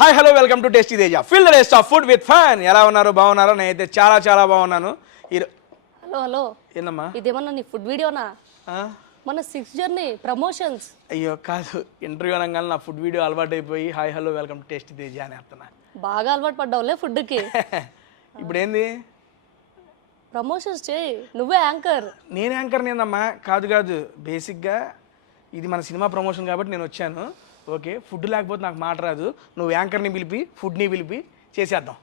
Hi hello welcome to tasty Teja fill the taste of food with fun. ఎలా ఉన్నారు? బాగున్నారా? నేనైతే చాలా చాలా బాగున్నాను. హలో హలో ఏందమ్మా ఇదేమన్నా నీ ఫుడ్ వీడియోనా? మన 6 జర్నీ ప్రమోషన్స్. అయ్యో కాదు, ఇంటర్వ్యూ అనగానే నా ఫుడ్ వీడియో అలవాటు అయిపోయి hi hello welcome to tasty Teja అని అర్థనా. బాగా అలవాటు పడ్డావులే ఫుడ్కి. ఇప్పుడు ఏంది? ప్రమోషన్స్ చేయి, నువ్వే యాంకర్. నేను యాంకర్ నేనమ్మా. కాదు కాదు, బేసిక్గా ఇది మన సినిమా ప్రమోషన్ కాబట్టి నేను వచ్చాను. ఓకే, ఫుడ్ లేకపోతే నాకు మాట రాదు. నువ్వు యాంకర్ని పిలిపి ఫుడ్ని పిలిపి చేసేద్దాం.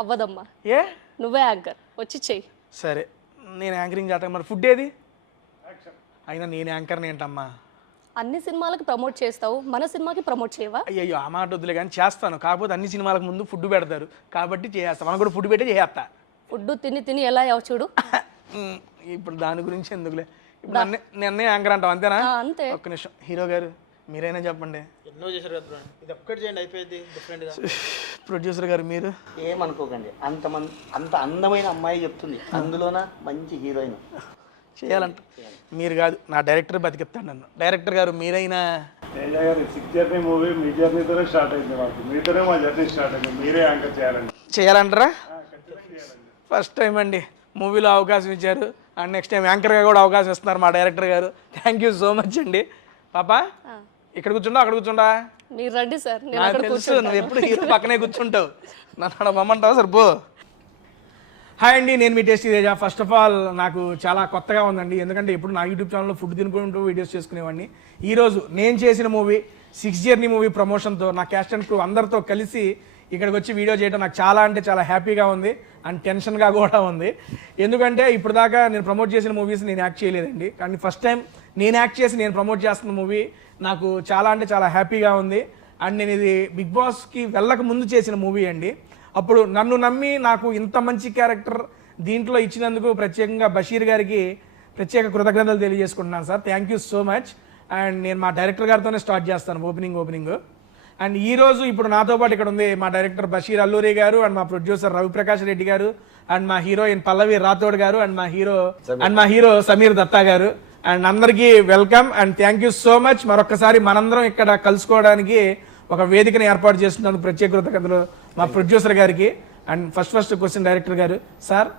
అవ్వదమ్మా, ఏ నువ్వే యాంకర్, వచ్చి చెయ్యి. సరే, నేను యాంకరింగ్ చేస్తాను. మరి ఫుడ్ ఏది? అయినా నేను యాంకర్ని ఏంటమ్మా? అన్ని సినిమాలకు ప్రమోట్ చేస్తావు, మన సినిమాకి ప్రమోట్ చేయవా? అయ్యో ఆ మాట వద్దులే కానీ చేస్తాను. కాకపోతే అన్ని సినిమాలకు ముందు ఫుడ్ పెడతారు కాబట్టి చేస్తాను. మనం కూడా ఫుడ్ పెట్టే చేస్తా. ఫుడ్ తిని తిని ఎలా అయ్యావు చూడు. ఇప్పుడు దాని గురించి ఎందుకులే. ఇప్పుడు నన్నే యాంకర్ అంటాం అంతేనా? అంతే. ఒక్క నిమిషం, హీరో గారు మీరైనా చెప్పండి. ఎన్నో చేశారు కదా, ఇది ఒక్కటి చేయండి అయిపోయింది. డిఫరెంట్గా ప్రొడ్యూసర్ గారు మీరు ఏమనుకోకండి, అంత అందమైన అమ్మాయి చెప్తుంది, అందులోన మంచి హీరోయిన్ చేయాలంట. మీరు కాదు, నా డైరెక్టర్ బతికిస్తాడు నన్ను. డైరెక్టర్ గారు మీరైనా. తేజ గారు 6 జర్నీ మూవీ మీ జర్నీతోనే స్టార్ట్ అయింది. మాకు మీతోనే మా జర్నీ స్టార్ట్ అయింది. మీరే యాంకర్ చేయాలండి. చేయాలంటారా? ఫస్ట్ టైం అండి మూవీలో అవకాశం ఇచ్చారు, అండ్ నెక్స్ట్ టైం యాంకర్గా కూడా అవకాశం ఇస్తున్నారు మా డైరెక్టర్ గారు. థ్యాంక్ యూ సో మచ్ అండి. పాపా ఇక్కడ కూర్చుంటా అక్కడ కూర్చుంటా? మీరు రండి సార్, నేను నాకు అక్కడ తెలుసు, కూర్చుంటాను. నువ్వు ఎప్పుడు హీరో పక్కనే కూర్చుంటావు. నన్ను అక్కడ బొమ్మంటావు సరిపో. హాయ్ అండి, నేను మీ tasty Teja. First of all నాకు చాలా కొత్తగా ఉందండి, ఎందుకంటే ఇప్పుడు నా యూట్యూబ్ ఛానల్లో ఫుడ్ తినుకుంటూ వీడియోస్ చేసుకునేవాడిని. ఈరోజు నేను చేసిన మూవీ 6 జర్నీ మూవీ ప్రమోషన్తో నా క్యాస్ట్ అండ్ క్రూ అందరితో కలిసి ఇక్కడికి వచ్చి వీడియో చేయడం నాకు చాలా అంటే చాలా హ్యాపీగా ఉంది అండ్ టెన్షన్గా కూడా ఉంది. ఎందుకంటే ఇప్పుడు దాకా నేను ప్రమోట్ చేసిన మూవీస్ నేను యాక్ట్ చేయలేదండి, కానీ ఫస్ట్ టైం నేను యాక్ట్ చేసి నేను ప్రమోట్ చేస్తున్న మూవీ నాకు చాలా అంటే చాలా హ్యాపీగా ఉంది. అండ్ నేను ఇది బిగ్ బాస్కి వెళ్ళక ముందు చేసిన మూవీ అండి. అప్పుడు నన్ను నమ్మి నాకు ఇంత మంచి క్యారెక్టర్ దీంట్లో ఇచ్చినందుకు ప్రత్యేకంగా బషీర్ గారికి ప్రత్యేక కృతజ్ఞతలు తెలియజేసుకుంటున్నాను sir. Thank you so much. And నేను మా డైరెక్టర్ గారితోనే స్టార్ట్ చేస్తాను ఓపెనింగ్. అండ్ ఈరోజు ఇప్పుడు నాతో పాటు ఇక్కడ ఉంది మా డైరెక్టర్ బషీర్ అల్లూరి గారు, అండ్ మా ప్రొడ్యూసర్ రవిప్రకాష్ రెడ్డి గారు, అండ్ మా హీరోయిన్ పల్లవి రాథోడ్ గారు, అండ్ మా హీరో సమీర్ దత్తా గారు. అండ్ అందరికీ welcome and thank you so much. మరొకసారి మనందరం ఇక్కడ కలుసుకోవడానికి ఒక వేదికను ఏర్పాటు చేస్తున్నందుకు ప్రత్యేక కృతజ్ఞతలు మా ప్రొడ్యూసర్ గారికి. అండ్ ఫస్ట్ క్వశ్చన్ డైరెక్టర్ గారు, సార్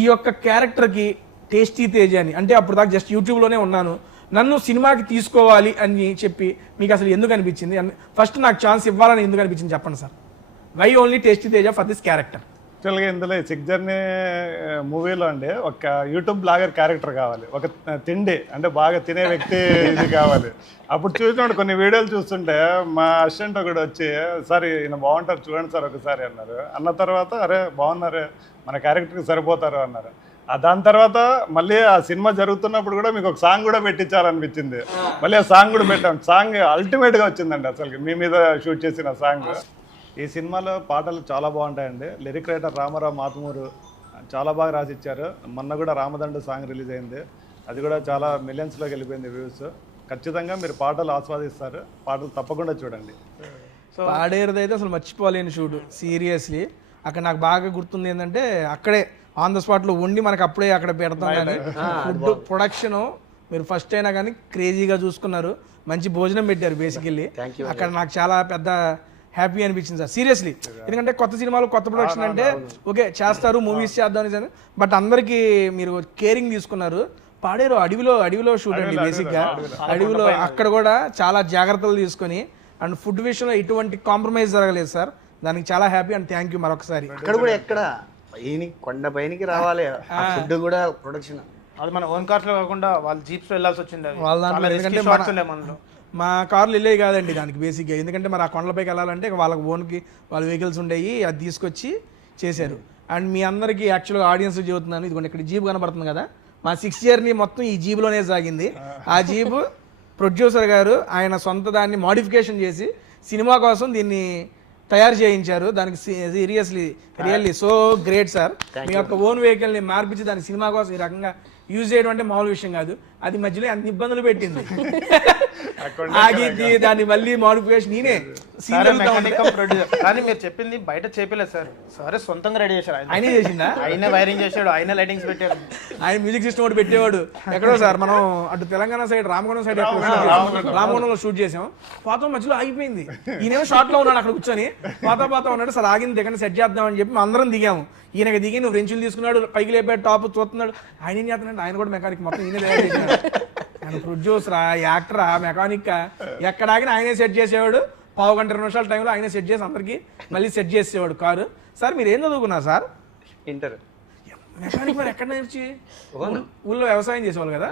ఈ యొక్క క్యారెక్టర్కి టేస్టీ తేజ అని అంటే అప్పుడు దాకా జస్ట్ యూట్యూబ్లోనే ఉన్నాను, నన్ను సినిమాకి తీసుకోవాలి అని చెప్పి మీకు అసలు ఎందుకు అనిపించింది? ఫస్ట్ నాకు ఛాన్స్ ఇవ్వాలని ఎందుకు అనిపించింది చెప్పండి sir. Why only tasty Teja for this character? యాక్చువల్గా ఇందులో 6 జర్నీ మూవీలో అండి ఒక యూట్యూబ్ బ్లాగర్ క్యారెక్టర్ కావాలి, ఒక తిండి అంటే బాగా తినే వ్యక్తి ఇది కావాలి. అప్పుడు చూసినప్పుడు కొన్ని వీడియోలు చూస్తుంటే మా అసిస్టెంట్ ఒకటి వచ్చి, సార్ ఈయన బాగుంటారు చూడండి సార్ ఒకసారి అన్నారు. అన్న తర్వాత అరే బాగున్నారే, మన క్యారెక్టర్కి సరిపోతారు అన్నారు. దాని తర్వాత మళ్ళీ ఆ సినిమా జరుగుతున్నప్పుడు కూడా మీకు ఒక సాంగ్ కూడా పెట్టించాలనిపించింది. మళ్ళీ ఆ సాంగ్ కూడా పెట్టాం. సాంగ్ అల్టిమేట్గా వచ్చిందండి అసలు మీ మీద షూట్ చేసిన సాంగ్. ఈ సినిమాలో పాటలు చాలా బాగుంటాయండి. లిరిక్ రైటర్ రామారావు మాతుమూరు చాలా బాగా రాసిచ్చారు. మొన్న కూడా రామదండు సాంగ్ రిలీజ్ అయింది, అది కూడా చాలా మిలియన్స్లోకి వెళ్ళిపోయింది వ్యూస్. ఖచ్చితంగా మీరు పాటలు ఆస్వాదిస్తారు, పాటలు తప్పకుండా చూడండి. సో పాడేరుది అయితే అసలు మర్చిపోలేని షూట్ సీరియస్లీ. అక్కడ నాకు బాగా గుర్తుంది ఏంటంటే అక్కడే ఆన్ ద స్పాట్లో వండి మనకు అప్పుడే అక్కడ పెడతాం. కానీ ఫుడ్ ప్రొడక్షన్ మీరు ఫస్ట్ అయినా కానీ క్రేజీగా చూసుకున్నారు, మంచి భోజనం పెట్టారు బేసికల్లీ. అక్కడ నాకు చాలా పెద్ద హ్యాపీ అనిపించింది సార్ సీరియస్లీ. ఎందుకంటే కొత్త సినిమాలు కొత్త ప్రొడక్షన్ అంటే ఓకే చేస్తారు, మూవీస్ చేద్దాం, బట్ అందరికీ మీరు కేరింగ్ తీసుకున్నారు. పాడేరు అడవిలో షూట్ అండి బేసిక్గా. అడవిలో అక్కడ కూడా చాలా జాగ్రత్తలు తీసుకొని అండ్ ఫుడ్ విషయంలో ఎటువంటి కాంప్రమైజ్ జరగలేదు సార్. దానికి చాలా హ్యాపీ అండ్ థ్యాంక్ యూ మరొకసారి. అక్కడ కూడా ఎక్కడ కొండ పైనకి రావాలి ఫుడ్ కూడా ప్రొడక్షన్. అది మన ఓన్ కార్స్ లో కాకుండా వాళ్ళ జీప్స్ వెళ్ళాల్సి వచ్చింది వాళ్ళ దాంట్లో. ఎందుకంటే మా కార్లు వెళ్ళేవి కాదండి దానికి బేసిక్గా. ఎందుకంటే మరి ఆ కొండలపైకి వెళ్ళాలంటే వాళ్ళకి ఓన్కి వాళ్ళ వెహికల్స్ ఉండేవి, అది తీసుకొచ్చి చేశారు. అండ్ మీ అందరికీ యాక్చువల్గా ఆడియన్స్ చెబుతున్నాను, ఇదిగోండి ఇక్కడ జీప్ కనబడుతుంది కదా, మా 6 జర్నీ మొత్తం ఈ జీబులోనే సాగింది. ఆ జీబు ప్రొడ్యూసర్ గారు ఆయన సొంత దాన్ని మోడిఫికేషన్ చేసి సినిమా కోసం దీన్ని తయారు చేయించారు. దానికి రియల్లీ సో గ్రేట్ సార్. మీ యొక్క ఓన్ వెహికల్ని మార్పించి దాని సినిమా కోసం ఈ రకంగా యూజ్ చేయడం అంటే మామూలు విషయం కాదు. అది మధ్యలో ఎంత ఇబ్బందులు పెట్టింది. ఆగిద్ది, దాన్ని మళ్ళీ మాడిఫికేషన్ నేనే ప్రొడ్యూసర్. కానీ మీరు చెప్పింది బయట చేపలేదు సార్, సరే సొంతంగా రెడీ చేశారు. ఆయనే చేసిందా? ఆయన వైరింగ్ చేశాడు, ఆయన లైటింగ్స్ పెట్టాడు, ఆయన మ్యూజిక్ సిస్టమ్ ఒకటి పెట్టేవాడు. ఎక్కడో సార్ మనం అటు తెలంగాణ సైడ్ రామగుండం సైడ్ రామగుండంలో షూట్ చేసాం. పోతా మధ్యలో ఆగిపోయింది. ఈయనేమో షార్ట్ లో ఉన్నాడు అక్కడ కూర్చొని, పోతా ఉన్నాడు. సార్ ఆగింది దిగండి సెట్ చేద్దామని చెప్పి అందరం దిగాము. ఈయనకి దిగి నువ్వు రెంచులు తీసుకున్నాడు, పైకి లేపాడు, టాప్ చూస్తున్నాడు. ఆయన ఏం చేస్తున్నాడు, ఆయన కూడా మెకానిక్ మొత్తం ఈయన తయారు చేసినాడు. ఆయన ప్రొడ్యూసరా, యాక్టరా, మెకానిక్ ఎక్కడ ఆగినా ఆయనే సెట్ చేసేవాడు. 15-20 నిమిషాల టైంలో ఆయనే సెట్ చేసి అందరికి మళ్ళీ సెట్ చేసేవాడు కారు. సార్ మీరు ఏం చదువుకున్నారు సార్? ఇంటర్ మెకానిక్ మరి ఎక్కడ నేర్చి? ఊళ్ళో వ్యవసాయం చేసేవాళ్ళు కదా,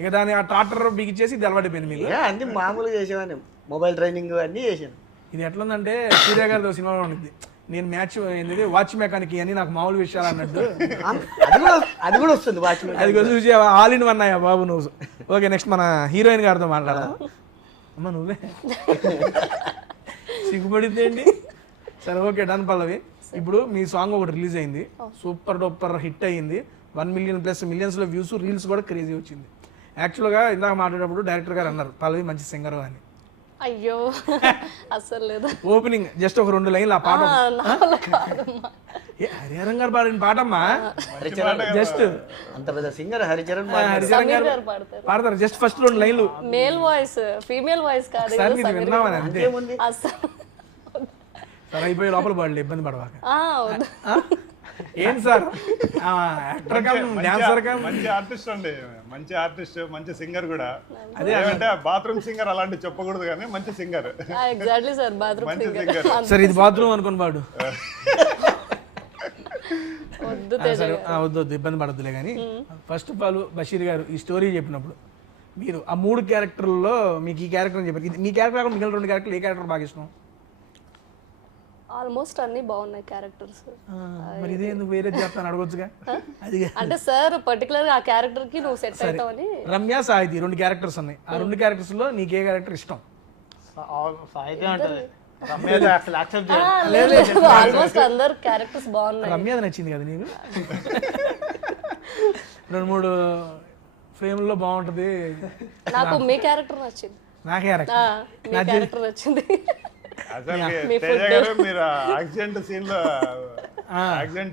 ఇక దాన్ని ఆ ట్రాక్టర్ బిగిచ్చేసి ఇది అలవాటైపోయింది మీకు. అన్ని మామూలుగా చేసేవాడిని, మొబైల్ ట్రైనింగ్ అన్నీ చేశాను. ఇది ఎట్లుందంటే సూర్య గారితో సినిమాలో ఉంటుంది, నేను మ్యాచ్ ఏంటి వాచ్ మెకానిక్ అని నాకు మామూలు విషయాలు అన్నట్టు. అది కూడా వస్తుంది వాచ్మెన్. అది చూసి ఆల్ ఇన్ వన్ అయ్యా బాబు నువ్వు. ఓకే, నెక్స్ట్ మన హీరోయిన్ గారితో మాట్లాడదాం. అమ్మ నువ్వే సిగ్గుపడింది ఏంటి? సరే ఓకే డన్ పల్లవి. ఇప్పుడు మీ సాంగ్ ఒకటి రిలీజ్ అయింది, సూపర్ డూపర్ హిట్ అయ్యింది. 1 మిలియన్ ప్లస్ మిలియన్స్లో వ్యూస్, రీల్స్ కూడా క్రేజీ వచ్చింది. యాక్చువల్గా ఇందాక మాట్లాడేటప్పుడు డైరెక్టర్ గారు అన్నారు పల్లవి మంచి సింగర్ అని. అయ్యో అస్సలు లేదు. ఓపెనింగ్ జస్ట్ ఒక 2 లైన్లు ఆ పాట. హరిహరన్ గారు పాడిన పాటమ్మా, జస్ట్ అంత పెద్ద సింగర్ హరిచరణ్ హరిహరన్ గారు పాడతారు. జస్ట్ ఫస్ట్ 2 లైన్లు మేల్ వాయిస్, ఫీమేల్ వాయిస్ కాదు. సార్ మీరు విన్నామని అంతే. అస్సలు సార్ అయిపోయి లోపల పడలే, ఇబ్బంది పడవాక. వద్దు. ఏం sir actor come dancer come మంచి ఆర్టిస్ట్ అండి, మంచి ఆర్టిస్ట్, మంచి సింగర్ కూడా. అదేంటే బాత్రూమ్ సింగర్ అలాంటి చెప్పకూడదు కానీ మంచి సింగర్. ఎగ్జాక్ట్లీ సార్, బాత్రూమ్ మంచి సింగర్. సింగర్. సార్ ఇది బాత్రూమ్ అనుకుని పాడు. వద్దు సరే వద్దు ఇబ్బంది పడద్దులే కానీ. ఫస్ట్ ఆఫ్ ఆల్ బషీర్ గారు ఈ స్టోరీ చెప్పినప్పుడు మీరు ఆ 3 క్యారెక్టర్లలో మీకు ఈ క్యారెక్టర్ అని చెప్పారు. మీ క్యారెక్టర్ కాకుండా మిగిలిన 2 క్యారెక్టర్లు ఏ క్యారెక్టర్ బాగా ఇష్టం? ఆల్మోస్ట్ అన్ని బాగున్నాయి క్యారెక్టర్స్. మరి ఇదే ఎందుకు వేరే చెప్తాను అడగొచ్చుగా. అది అంటే సార్ పర్టికులర్ ఆ క్యారెక్టర్ కి నువ్వు సెట్ అవుతావని. రమ్య సాహితి 2 క్యారెక్టర్స్ ఉన్నాయి. ఆ 2 క్యారెక్టర్స్ లో నీకు ఏ క్యారెక్టర్ ఇష్టం? సాయితే అంటది రమ్య అసలు యాక్సెప్ట్ చేయాలి. ఆల్మోస్ట్ అందరు క్యారెక్టర్స్ బాగున్నాయి. రమ్య నచ్చింది కదా నీకు? 2-3 ఫ్రేమ్లో బాగుంటది. నాకు మీ క్యారెక్టర్ నచ్చింది. నా క్యారెక్టర్ మీ క్యారెక్టర్ నచ్చింది. అసలు తేజ గారు మీరు యాక్సిడెంట్ సీన్ లో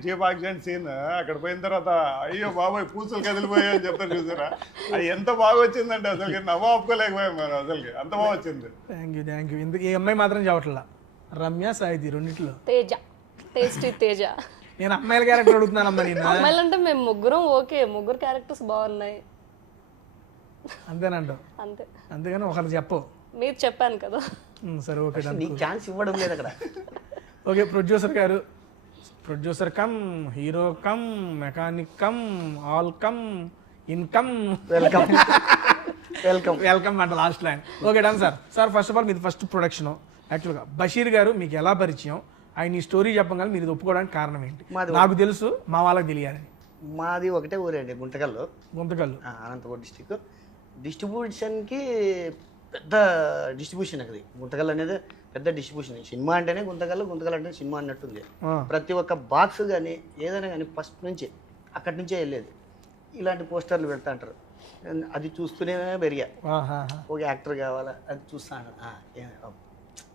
చీప్ యాక్సిడెంట్ సీన్ అక్కడ పోయిన తర్వాత అయ్యో బాబాయ్ పూసలు కదిలిపోయాయి అని చెప్తారు చూసారా, అది ఎంత బాగా వచ్చిందంటే అసలు నవ్వు ఆపుకోలేకపోయాం మనం, అసలు అంత బాగా వచ్చింది. Thank you. ఇందుకు ఈ అమ్మాయి మాత్రం చెప్పట్లా, రమ్య సాయిది రెండిట్లో తేజ, టేస్టీ తేజ. నేను అమ్మాయిల క్యారెక్టర్ అడుగుతున్నానమ్మా. నేను అమ్మాయిలంటే మేము ముగ్గురం ఓకే, 3 క్యారెక్టర్స్ బాగున్నాయి అంతేనంట. అంతే, అంతేగాని ఒకరు చెప్పవు. మీరు చెప్పాను కదా. సరే ఓకే నీకు ఛాన్స్ ఇవ్వడం లేదు అక్కడ. ఓకే ప్రొడ్యూసర్ గారు, producer cum hero cum mechanic cum all cum income welcome welcome welcome అంట last line. Okay done sir. Sir first of all మీది ఫస్ట్ ప్రొడక్షన్. యాక్చువల్గా బషీర్ గారు మీకు ఎలా పరిచయం, ఆయన ఈ స్టోరీ చెప్పగానే మీరు ఇది ఒప్పుకోవడానికి కారణం ఏంటి? నాకు తెలుసు, మా వాళ్ళకి తెలియాలని. మాది ఒకటే ఊరండి, గుంతకల్లు. అనంతపురం డిస్టిక్. డిస్ట్రిబ్యూషన్కి పెద్ద డిస్ట్రిబ్యూషన్ అది. గుంతకల్లు అనేది పెద్ద డిస్ట్రిబ్యూషన్. సినిమా అంటేనే గుంతకల్లు, గుంతకల్లు అంటే సినిమా అన్నట్టుంది. ప్రతి ఒక్క బాక్స్ కానీ ఏదైనా కానీ ఫస్ట్ నుంచి అక్కడి నుంచే వెళ్ళేది. ఇలాంటి పోస్టర్లు పెడతా అంటారు, అది చూస్తూనే పెరిగా. ఒక యాక్టర్ కావాలా, అది చూస్తాను,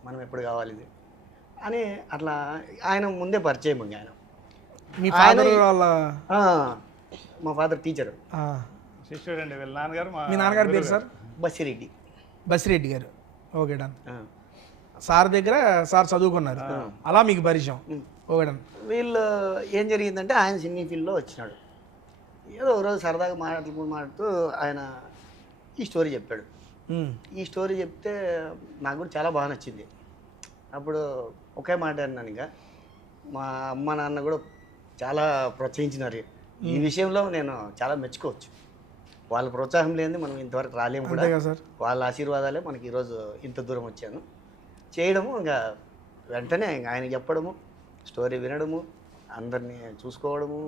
మనం ఎప్పుడు కావాలి ఇది అని. అట్లా ఆయన ముందే పరిచయం ఉంది. ఆయన మీ ఫాదర్ వాళ్ళ మా ఫాదర్ టీచర్, శిష్యుడు అండి వీళ్ళ నాన్నగారు. మీ నాన్నగారు పేరు సార్? బసిరెడ్డి. బసిరెడ్డి గారు. Okay done. సార్ దగ్గర సార్ చదువుకున్నారు, అలా మీకు పరిచయం. Okay done. వీళ్ళు ఏం జరిగిందంటే ఆయన సినీ ఫీల్డ్లో వచ్చినాడు. ఏదో ఒకరోజు సరదాగా మాట్లాడుతూ ఆయన ఈ స్టోరీ చెప్పాడు. ఈ స్టోరీ చెప్తే నాకు కూడా చాలా బాగా నచ్చింది. అప్పుడు ఒకే మాట అన్నాను, ఇంకా మా అమ్మ నాన్న కూడా చాలా ప్రోత్సహించినారు ఈ విషయంలో. నేను చాలా మెచ్చుకోవచ్చు. వాళ్ళ ప్రోత్సాహం లేనిది మనం ఇంతవరకు రాలేము కూడా. వాళ్ళ ఆశీర్వాదాలే మనకి ఈరోజు ఇంత దూరం వచ్చాను. చేయడము ఇంకా వెంటనే ఆయన చెప్పడము, స్టోరీ వినడము, అందరినీ చూసుకోవడము,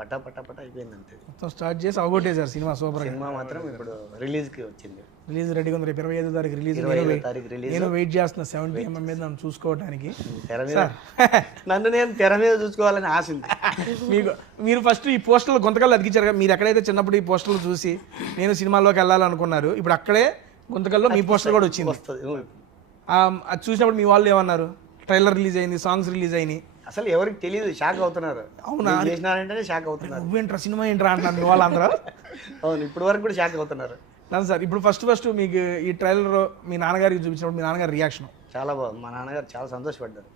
పటా పటా పటా అయిపోయింది అంతే. మొత్తం స్టార్ట్ చేసి అవగొట్టేశారు సినిమా సూపర్గా. సినిమా మాత్రం ఇప్పుడు రిలీజ్కి వచ్చింది. రిలీజ్ రెడీగా ఉంది, రేపు 25వ తారీఖు రిలీజ్. 25వ తారీఖు రిలీజ్. నేను వెయిట్ చేస్తున్నా 70mm మీద నన్ను చూసుకోవడానికి. తెర మీద నన్ను నేను తెర మీద చూసుకోవాలని ఆశ ఉంది. మీరు ఫస్ట్ ఈ పోస్టర్లు గుంతకల్లో అతికించారు కదా, మీరు ఎక్కడైతే చిన్నప్పుడు ఈ పోస్టర్లు చూసి నేను సినిమాల్లోకి వెళ్ళాలనుకున్నారు, ఇప్పుడు అక్కడే గుంతకల్లో మీ పోస్టర్ కూడా వచ్చింది. వస్తుంది. అది చూసినప్పుడు మీ వాళ్ళు ఏమన్నారు? ట్రైలర్ రిలీజ్ అయింది, సాంగ్స్ రిలీజ్ అయినాయి, అసలు ఎవరికి తెలియదు, షాక్ అవుతున్నారు. అవునా? చేసినారంటేనే షాక్ అవుతున్నారు. నువ్వేంట్రా సినిమా ఏంట్రా అంటున్నారు మీ వాళ్ళందరూ. అవును, ఇప్పుడు వరకు కూడా షాక్ అవుతున్నారు. లేదు సార్, ఇప్పుడు ఫస్ట్ మీకు ఈ ట్రైలర్ మీ నాన్నగారికి చూపించినప్పుడు మీ నాన్నగారి రియాక్షన్? చాలా బాగుంది. మా నాన్నగారు చాలా సంతోషపడ్డారు.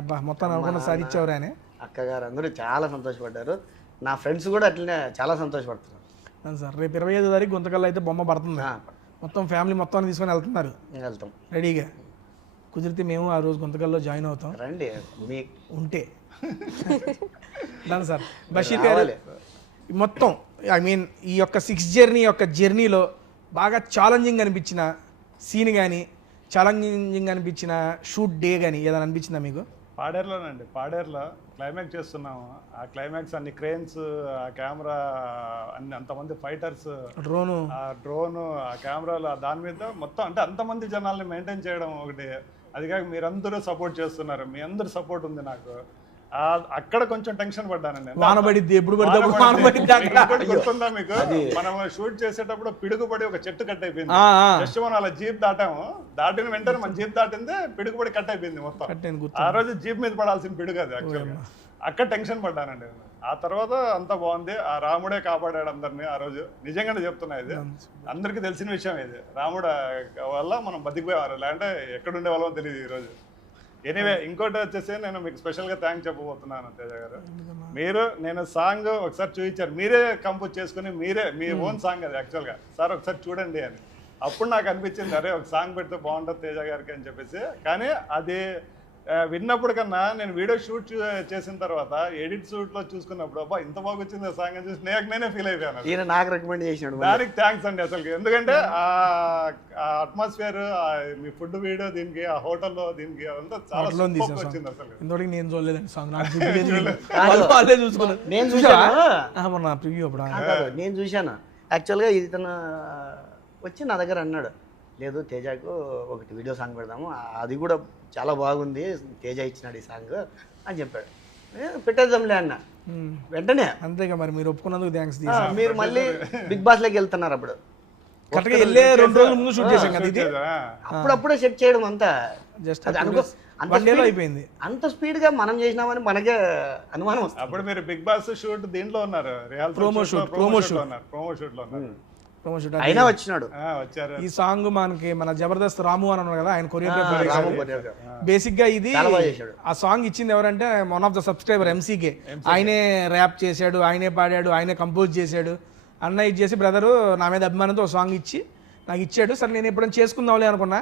అబ్బా మొత్తం అనుకున్న సార్ ఇచ్చేవారు ఆయన. అక్కగారు అందరూ చాలా సంతోషపడ్డారు. నా ఫ్రెండ్స్ కూడా అట్లనే చాలా సంతోషపడుతున్నారు. లేదు సార్, రేపు 25వ తారీఖు గుంతకల్లో అయితే బొమ్మ పడుతుంది. మొత్తం ఫ్యామిలీ మొత్తం తీసుకొని వెళ్తున్నారు వెళ్తాం రెడీగా. కుదిరితే మేము ఆ రోజు గుంతకల్లో జాయిన్ అవుతాం రండి మీ ఉంటే. దాని సార్ బషీర్ గారు మొత్తం ఈ యొక్క 6 జర్నీలో బాగా ఛాలెంజింగ్ అనిపించిన సీన్ కానీ, ఛాలెంజింగ్ అనిపించిన షూట్ డే కానీ ఏదైనా అనిపించిందా మీకు? పాడేరులోనండి. పాడేరులో క్లైమాక్స్ చేస్తున్నాము. ఆ క్లైమాక్స్ అన్ని క్రేన్స్, ఆ కెమెరా, అంతమంది ఫైటర్స్, ఆ డ్రోను, ఆ కెమెరాలు, దాని మీద మొత్తం అంటే అంతమంది జనాల్ని మెయింటైన్ చేయడం ఒకటి. అది కాక మీరందరూ సపోర్ట్ చేస్తున్నారు, మీ అందరు సపోర్ట్ ఉంది నాకు. అక్కడ కొంచెం టెన్షన్ పడ్డానండి. వానబడిద్ది, ఎప్పుడు పడితే గుర్తుందా మీకు? మనం షూట్ చేసేటప్పుడు పిడుగుపడి ఒక చెట్టు కట్ అయిపోయింది. జస్ట్ మనం అలా జీప్ దాటాము, దాటిన వెంటనే మన జీప్ దాటింది, పిడుగుపడి కట్ అయిపోయింది మొత్తం. ఆ రోజు జీప్ మీద పడాల్సిన పిడుగు అది యాక్చువల్గా. అక్కడ టెన్షన్ పడ్డానండి. ఆ తర్వాత అంతా బాగుంది. ఆ రాముడే కాపాడాడు అందరినీ ఆ రోజు. నిజంగానే చెప్తున్నా, ఇది అందరికీ తెలిసిన విషయం. ఇది రాముడు వల్ల మనం బతికిపోయేవారు, లేదంటే ఎక్కడుండే వాళ్ళమో తెలియదు ఈరోజు. ఎనీవే, ఇంకోటి వచ్చేసి నేను మీకు స్పెషల్గా థ్యాంక్స్ చెప్పబోతున్నాను తేజ గారు. నేను సాంగ్ ఒకసారి చూపించారు, మీరే కంపోజ్ చేసుకుని మీరే మీ ఓన్ సాంగ్ అది యాక్చువల్గా. సార్ ఒకసారి చూడండి అని. అప్పుడు నాకు అనిపించింది, అరే ఒక సాంగ్ పెడితే బాగుంటుంది తేజ గారికి అని చెప్పేసి. కానీ అది విన్నప్పుడు కన్నా నేను వీడియో షూట్ చేసిన తర్వాత ఎడిట్ షూట్ లో చూసుకున్నప్పుడు అబ్బా ఇంత బాగా వచ్చింది ఆ సాంగ్ అని చూసి నేనే ఫీల్ అయిపోయాను. ఈయన నాకు రికమెండ్ చేసినాడు. దానికి థ్యాంక్స్ అండి అసలు. ఎందుకంటే ఆ అట్మాస్ఫియర్, మీ ఫుడ్ వీడియో, దీనికి ఆ హోటల్లో, దీనికి అదంతా చాలా వచ్చింది అసలు. ఇంతవరకు నేను చూడలేదండి సాంగ్, నేను చూశాను యాక్చువల్గా. ఇతను వచ్చి నా దగ్గర అన్నాడు, లేదు తేజకు ఒకటి వీడియో సాంగ్ పెడదాము, అది కూడా చాలా బాగుంది, తేజ ఇచ్చినాడు ఈ సాంగ్ అని చెప్పాడు. పెట్టేద్దాంలే అన్న వెంటనే. అంతేగా మరి, మీరు ఒప్పుకున్నందుకు థ్యాంక్స్. మీరు మళ్ళీ బిగ్ బాస్ లోకి వెళ్తున్నారు. అప్పుడు కరెక్ట్గా వెళ్ళే 2 రోజుల ముందు షూట్ చేసాం కదా ఇది. అప్పుడప్పుడే సెట్ చేయడం అంతా జస్ట్ అయిపోయింది. అంత స్పీడ్ గా మనం చేసినామని మనకే అనుమానం వస్తుంది. అప్పుడు మీరు బిగ్ బాస్ షూట్ దీంట్లో ఉన్నారు, ప్రోమో షూట్ లో ఉన్నారు. అయినా వచ్చినాడు. ఈ సాంగ్ మనకి మన జబర్దస్త్ రాము అని ఉన్నారు కదా, ఆయన కొరియోగ్రాఫర్. బేసిక్ గా ఇది ఆ సాంగ్ ఇచ్చింది ఎవరంటే వన్ ఆఫ్ ద సబ్స్క్రైబర్ ఎంసీకే. ఆయనే ర్యాప్ చేశాడు, ఆయనే పాడాడు, ఆయనే కంపోజ్ చేశాడు. అన్న ఇది చేసి బ్రదరు నా మీద అభిమానంతో ఒక సాంగ్ ఇచ్చి నాకు ఇచ్చాడు. సరే నేను ఎప్పుడైనా చేసుకుందాంలే అనుకున్నా.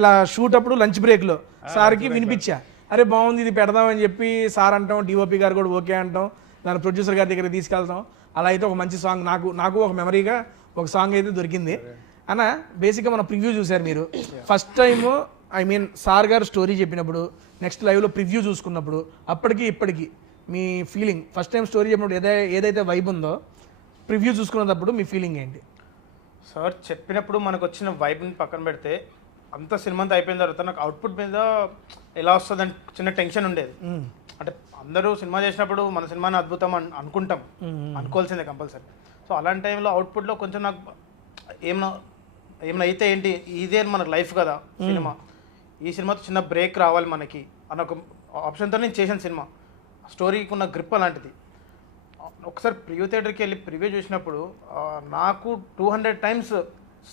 ఇలా షూట్ అప్పుడు లంచ్ బ్రేక్లో సార్కి వినిపించా, అరే బాగుంది ఇది పెడదామని చెప్పి సార్ అంటాం, డిఓపి గారు కూడా ఓకే అంటాం, దాని ప్రొడ్యూసర్ గారి దగ్గరికి తీసుకెళ్తాం. అలా అయితే ఒక మంచి సాంగ్ నాకు ఒక మెమరీగా ఒక సాంగ్ అయితే దొరికింది అన్న. బేసిక్గా మన ప్రివ్యూ చూశారు మీరు ఫస్ట్ టైము. సార్ గారు స్టోరీ చెప్పినప్పుడు, నెక్స్ట్ లైవ్లో ప్రివ్యూ చూసుకున్నప్పుడు, అప్పటికి ఇప్పటికి మీ ఫీలింగ్, ఫస్ట్ టైం స్టోరీ చెప్పినప్పుడు ఏదైతే వైబ్ ఉందో, ప్రివ్యూ చూసుకున్నప్పుడు మీ ఫీలింగ్ ఏంటి? సార్ చెప్పినప్పుడు మనకు వచ్చిన వైబ్ని పక్కన పెడితే, అంత సినిమా అంతా అయిపోయిన తర్వాత నాకు అవుట్పుట్ మీద ఎలా వస్తుందని చిన్న టెన్షన్ ఉండేది. అంటే అందరూ సినిమా చేసినప్పుడు మన సినిమాని అద్భుతం అనుకుంటాం, అనుకోవాల్సిందే కంపల్సరీ. సో అలాంటి టైంలో అవుట్పుట్లో కొంచెం నాకు ఏమైనా అయితే ఏంటి, ఇదే మనకు లైఫ్ కదా సినిమా, ఈ సినిమాతో చిన్న బ్రేక్ రావాలి మనకి అన్న ఒక ఆప్షన్తో నేను చేసిన సినిమా. స్టోరీకి ఉన్న గ్రిప్ అలాంటిది. ఒకసారి ప్రివ్యూ థియేటర్కి వెళ్ళి ప్రివ్యూ చూసినప్పుడు నాకు 200 times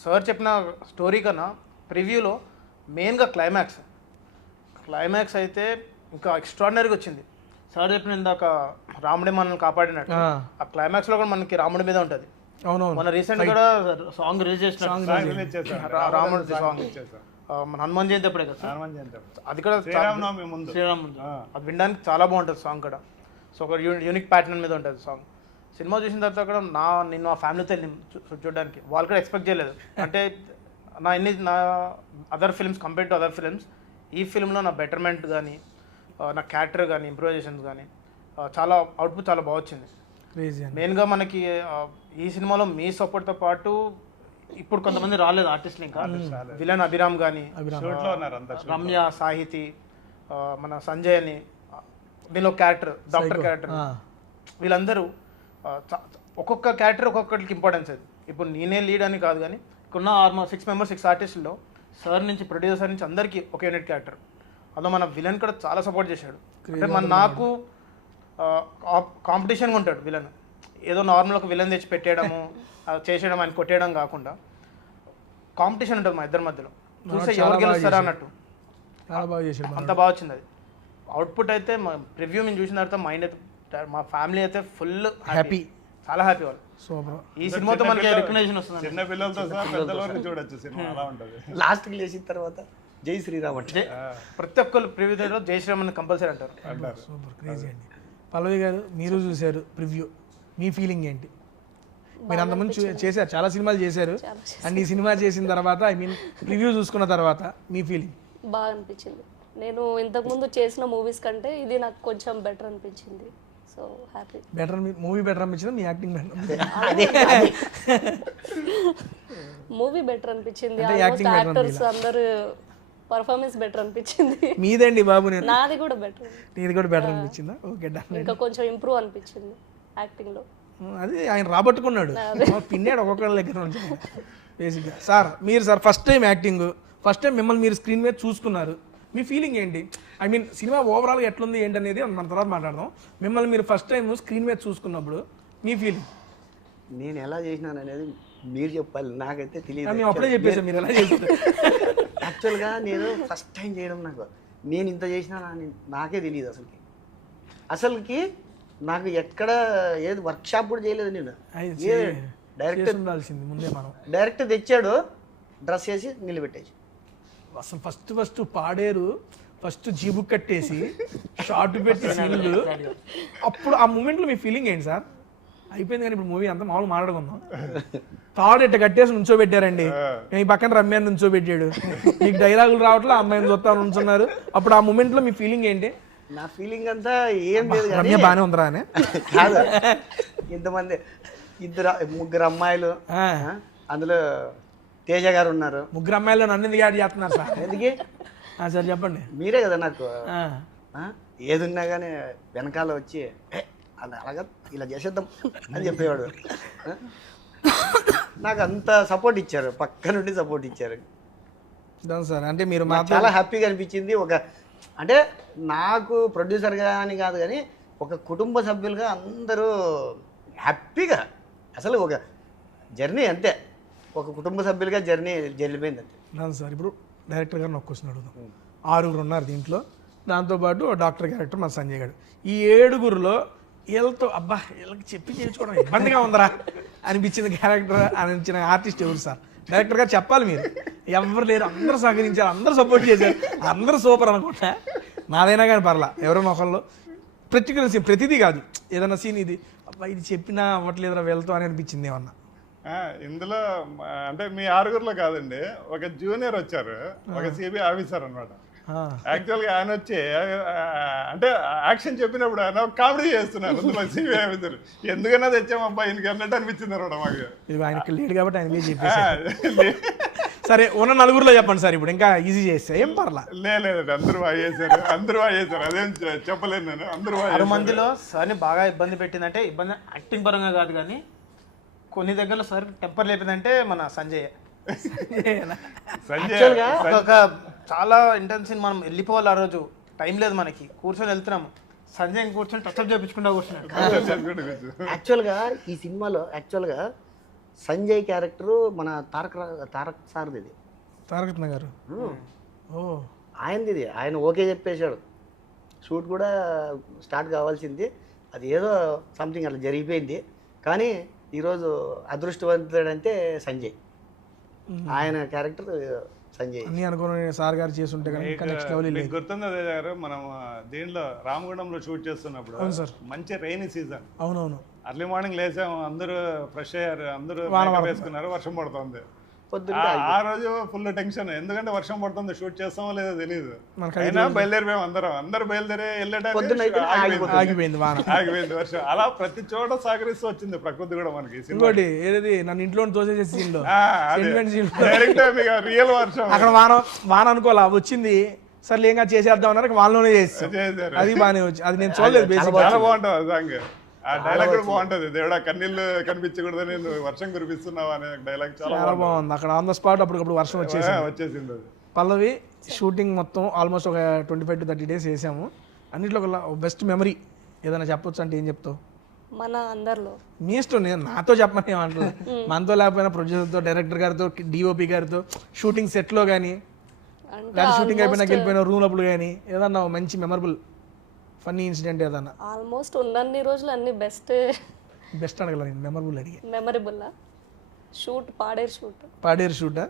సార్ చెప్పిన స్టోరీ కన్నా ప్రివ్యూలో మెయిన్గా క్లైమాక్స్ అయితే ఇంకా ఎక్స్ట్రాడినరీగా వచ్చింది. సార్ చెప్పిన ఇందాక రాముడే మనల్ని కాపాడినట్టు, ఆ క్లైమాక్స్లో కూడా మనకి రాముడి మీద ఉంటుంది. మన రీసెంట్ కూడా సాంగ్ రిలీజ్ చేసిన రాముడి సాంగ్ మన హనుమాన్ జయంతి అప్పుడే కదా, అది కూడా శ్రీరామ్ ముందు అది వినడానికి చాలా బాగుంటుంది సాంగ్ కూడా. సో ఒక యూనిక్ ప్యాటర్న్ మీద ఉంటుంది సాంగ్. సినిమా చూసిన తర్వాత కూడా నేను ఆ ఫ్యామిలీతో చూడడానికి, వాళ్ళు కూడా ఎక్స్పెక్ట్ చేయలేదు. అంటే నా other films compare to other films, ఈ ఫిల్మ్లో నా బెటర్మెంట్ కానీ, నా క్యారెక్టర్ కానీ, ఇంప్రూవైజేషన్స్ కానీ చాలా అవుట్పుట్ చాలా బాగా వచ్చింది. క్రేజీ అండి. మెయిన్గా మనకి ఈ సినిమాలో మీ సపోర్ట్తో పాటు ఇప్పుడు కొంతమంది రాలేదు ఆర్టిస్టులు ఇంకా. విలన్ అభిరామ్ కానీ, షూట్లో ఉన్నారు అంతా. రమ్య, సాహితి, మన సంజయ్ అని దీనిలో క్యారెక్టర్ డాక్టర్ క్యారెక్టర్, వీళ్ళందరూ ఒక్కొక్క క్యారెక్టర్ ఒక్కొక్కరికి ఇంపార్టెన్స్ అది. ఇప్పుడు నేనే లీడ్ అని కాదు కానీ ఇక్కడున్న ఆల్మోస్ట్ 6 మెంబర్స్ 6 ఆర్టిస్టుల్లో సార్ నుంచి ప్రొడ్యూసర్ నుంచి అందరికీ ఒక యూనిట్ క్యారెక్టర్. అందులో మన విలన్ కూడా చాలా సపోర్ట్ చేశాడు. అంటే నాకు కాంపిటీషన్గా ఉంటాడు విలన్. ఏదో నార్మల్ ఒక విలన్ తెచ్చి పెట్టేయడము చేసేయడం ఆయన కొట్టేయడం కాకుండా కాంపిటీషన్ ఉంటుంది మా ఇద్దరి మధ్యలో. చూస్తే ఎవరు గెలుస్తారా అన్నట్టు చాలా బాగా చేశాడు. అంత బాగా వచ్చింది అది. అవుట్పుట్ అయితే మా ప్రివ్యూ మేము చూసిన తర్వాత మైండ్ అయితే మా ఫ్యామిలీ అయితే ఫుల్ హ్యాపీ, చాలా హ్యాపీ వాళ్ళు. సూపర్. ఈ సినిమాతో మనకి రికగ్నైజేషన్ వస్తుంది. చిన్న పిల్లలతో సహా పెద్దల వరకు చూడొచ్చు సినిమా, అలా ఉంటుంది. లాస్ట్కి లేచిన తర్వాత జై శ్రీరామ్ అంటే ప్రతి ఒక్కరు ప్రివ్యూ దగ్గర జై శ్రీరామ్ అని కంపల్సరీ అంటారు. సూపర్ క్రేజీ అండి. పల్లవి గారు, మీరు చూశారు ప్రివ్యూ, మీ ఫీలింగ్ ఏంటి? మీరు అంతమంది చేశారు, చాలా సినిమాలు చేశారు, అండ్ ఈ సినిమా చేసిన తర్వాత ఐ మీన్ రివ్యూ చూసుకున్న తర్వాత మీ ఫీలింగ్? బాగా అనిపించింది. నేను ఇంతకుముందు చేసిన మూవీస్ కంటే ఇది నాకు కొంచెం బెటర్ అనిపించింది. So happy. Better, movie better అనిపించిందా, మీ యాక్టింగ్ బెటర్? మూవీ బెటర్ అనిపించింది. ఆల్మోస్ట్ యాక్టర్స్ అందరూ పర్ఫార్మెన్స్ బెటర్ అనిపించింది. మీదండి బాబు, నేను నాది కూడా బెటర్. నీది కూడా బెటర్ అనిపించిందా? Okay done. ఇంకా కొంచెం ఇంప్రూవ్ అనిపించింది యాక్టింగ్ లో. అది ఆయన రాబట్టుకున్నాడు, పిన్నాడు ఒక్కొక్కరి దగ్గర నుంచి బేసిక్గా. సార్ మీరు sir first time acting, first time మిమ్మల్ని మీరు స్క్రీన్ మీద చూసుకున్నారు, మీ ఫీలింగ్ ఏంటి? ఐ మీన్ సినిమా ఓవరాల్గా ఎట్లుంది ఏంటి అనేది మన తర్వాత మాట్లాడదాం. మిమ్మల్ని మీరు ఫస్ట్ టైం స్క్రీన్ మీద చూసుకున్నప్పుడు మీ ఫీలింగ్? నేను ఎలా చేసినాను అనేది మీరు చెప్పాలి, నాకైతే తెలియదు. మేము అప్పుడే చెప్పేసాం మీరు ఎలా చేస్తారు. యాక్చువల్గా నేను ఫస్ట్ టైం చేయడం, నేను ఇంత చేసినా నాకే తెలియదు అసలుకి నాకు ఎక్కడ ఏది వర్క్షాప్ కూడా చేయలేదు నేను. డైరెక్ట్ ఉండాల్సింది ముందే మనం. డైరెక్ట్ తెచ్చాడు, డ్రెస్ వేసి నిలబెట్టేసి అసలు ఫస్ట్ పాడేరు, ఫస్ట్ జీబు కట్టేసి షార్ట్ పెట్టి సీన్లు, అప్పుడు ఆ మూమెంట్లో మీ ఫీలింగ్ ఏంటి సార్? అయిపోయింది కానీ ఇప్పుడు మూవీ అంతా మామూలు మాట్లాడుకుందాం. తాడు ఇట్ట కట్టేసి నుంచోబెట్టారండి, ఈ పక్కన రమ్యాన్ని నుంచోబెట్టాడు, మీకు డైలాగులు రావట్లే, అమ్మాయిని చూస్తా నుంచున్నారు. అప్పుడు ఆ మూమెంట్లో మీ ఫీలింగ్ ఏంటి? నా ఫీలింగ్ అంతా ఏం లేదు, రమ్య బాగానే ఉందిరా అని కాదు. ఇంతమంది ముగ్గురు అమ్మాయిలు, అందులో తేజ గారు ఉన్నారు. ముగ్గురు అమ్మాయిలు నన్ను ఎందుకు యాడ్ చేస్తున్నారు సార్? ఎందుకే సార్ చెప్పండి. మీరే కదా నాకు ఏది ఉన్నా కానీ వెనకాల వచ్చి అలాగా ఇలా చేసేద్దాం అని చెప్పేవాడు. నాకు అంత సపోర్ట్ ఇచ్చారు, పక్క నుండి సపోర్ట్ ఇచ్చారు సార్. అంటే మీరు చాలా హ్యాపీగా అనిపించింది. అంటే నాకు ప్రొడ్యూసర్గా అని కాదు కానీ ఒక కుటుంబ సభ్యులుగా అందరూ హ్యాపీగా, అసలు ఒక జర్నీ అంతే, ఒక కుటుంబ సభ్యులుగా జర్నీ జరిగిపోయింది అంతే. దాని సార్ ఇప్పుడు డైరెక్టర్ గారిని ఒక క్వశ్చన్ అడుగుదాం. 6 ఉన్నారు దీంట్లో, దాంతోపాటు డాక్టర్ క్యారెక్టర్ మన సంజయ్ గారు. ఈ 7గురిలో వీళ్ళతో అబ్బా వీళ్ళకి చెప్పి చేయించుకోవడం ఇబ్బందిగా ఉందరా అనిపించిన క్యారెక్టర్ అనిపించిన ఆర్టిస్ట్ ఎవరు సార్? డైరెక్టర్ గారు చెప్పాలి. మీరు ఎవరు లేరు, అందరూ సహకరించారు, అందరూ సపోర్ట్ చేశారు, అందరూ సూపర్ అనుకుంటా. నాదైనా కానీ పర్లా, ఎవరైనా ఒకళ్ళు పర్టికులర్ సీన్, ప్రతిదీ కాదు, ఏదైనా సీన్ ఇది అబ్బా ఇది చెప్పినా అవ్వట్లేదురా వెళ్తాం అని అనిపించింది ఏమన్నా? ఇందులో అంటే మీ 6గురిలో కాదండి, ఒక జూనియర్ వచ్చారు, ఒక సిబిఐ ఆఫీసర్ అనమాట. యాక్చువల్గా ఆయన వచ్చి అంటే యాక్షన్ చెప్పినప్పుడు ఆయన కామెడీ చేస్తున్నారు. అందులో సిబిఐ ఆఫీసర్ ఎందుకన్నా తెచ్చామబ్బా ఈయనకి అన్నట్టు అనిపించింది అనమాట మాకు. ఇది ఆయనకి లేడు కాబట్టి ఆయన చెప్పేసి సరే ఉన్న 4గురిలో చెప్పండి సార్, ఇప్పుడు ఇంకా ఈజీ చేస్తే ఏం పర్లా. లేదు అందరూ బాగా చేశారు, అదేం చెప్పలేను నేను. అందరూ 6 మందిలో సార్ని బాగా ఇబ్బంది పెట్టిందంటే, ఇబ్బంది యాక్టింగ్ పరంగా కాదు కానీ కొన్ని దగ్గరలో సార్ టెంపర్ లేపిందంటే మన సంజయ్. ఒక చాలా ఇంటెన్స్ మనం వెళ్ళిపోవాలి, ఆ రోజు టైం లేదు మనకి, కూర్చొని వెళ్తున్నాము, సంజయ్ కూర్చొని టచ్అప్ చేయించుకుంటా కూర్చున్నాడు. యాక్చువల్గా ఈ సినిమాలో యాక్చువల్గా సంజయ్ క్యారెక్టరు మన తారక్ సార్ది. ఇది తారకరత్న గారు ఆయనది. ఇది ఆయన ఓకే చెప్పేశాడు, షూట్ కూడా స్టార్ట్ కావాల్సింది, అది ఏదో సంథింగ్ అట్లా జరిగిపోయింది. కానీ ఈరోజు అదృష్టవంతుడంటే సంజయ్, ఆయన క్యారెక్టర్ సంజయ్. అన్ని అనుకుని సార్ గారు చేసి ఉంటే గుర్తుంది అదే గారు, మనం దీంట్లో రామగుండంలో షూట్ చేస్తున్నప్పుడు మంచి రైనీ సీజన్. అవునవును. అర్లీ మార్నింగ్ లేసాము, అందరూ ఫ్రెష్ అయ్యారు, అందరూ వేసుకున్నారు, వర్షం పడుతుంది. పొద్దున్న ఆ రోజు ఫుల్ టెన్షన్, ఎందుకంటే వర్షం పడుతుంది, షూట్ చేస్తామో లేదో తెలియదు. మనకు అయినా బయలుదేరిపోయాం అందరూ బయలుదేరి పొద్దున్న అయితే వెళ్ళడానికి ఆగిపోయింది వాన. ఆగిపోయింది వర్షం. అలా ప్రతి చోట సహకరిస్తూ వచ్చింది ప్రకృతి కూడా మనకి. ఇంకోటి ఏది నన్ను ఇంట్లో తోసేసే సీన్ లో సెంటిమెంట్ సీన్ డైరెక్ట్ రియల్ వర్షం అక్కడ వాన అనుకోవాలా వచ్చింది, సర్లే ఏం చేసేద్దాం అన్నారు, వాళ్ళలోనే చేస్తాం. చేశారు. అది బాగానే వచ్చి అది నేను చూడలేదు బేసిక్. చాలా బాగుంటుంది ఆ సాంగ్. ఆ డైలాగ్ కూడా బాగుంటది, దేవుడా కన్నీళ్ళు కనిపించకూడదని నువ్వు వర్షం కురిపిస్తున్నావు అనే డైలాగ్ చాలా చాలా బాగుంది. అక్కడ ఆన్ ద స్పాట్ అప్పటికప్పుడు వర్షం వచ్చేసి వచ్చేసింది అది. పల్లవి షూటింగ్ మొత్తం ఆల్మోస్ట్ ఒక 25 to 30 days చేసాము. అన్నింటిలో ఒక బెస్ట్ మెమరీ ఏదైనా చెప్పొచ్చు అంటే ఏం చెప్తావు? మన అందరిలో మీ ఇష్టం, నేను నాతో చెప్పమని ఏమంటారు, మనతో లేకపోయినా ప్రొడ్యూసర్తో, డైరెక్టర్ గారితో, డిఓపి గారితో, షూటింగ్ సెట్లో కానీ, అంటే లేదా షూటింగ్ అయిపోయినాక వెళ్ళిపోయిన రూమ్ అప్పుడు కానీ ఏదన్నా మంచి మెమరబుల్ ఫన్నీ ఇన్సిడెంట్ ఏదన్నా? ఆల్మోస్ట్ ఉన్నన్ని రోజులు అన్ని బెస్ట్ బెస్ట్ అడగల, నేను మెమరబుల్ అడిగా. Memorable shoot Paderu shoot Paderu షూటా?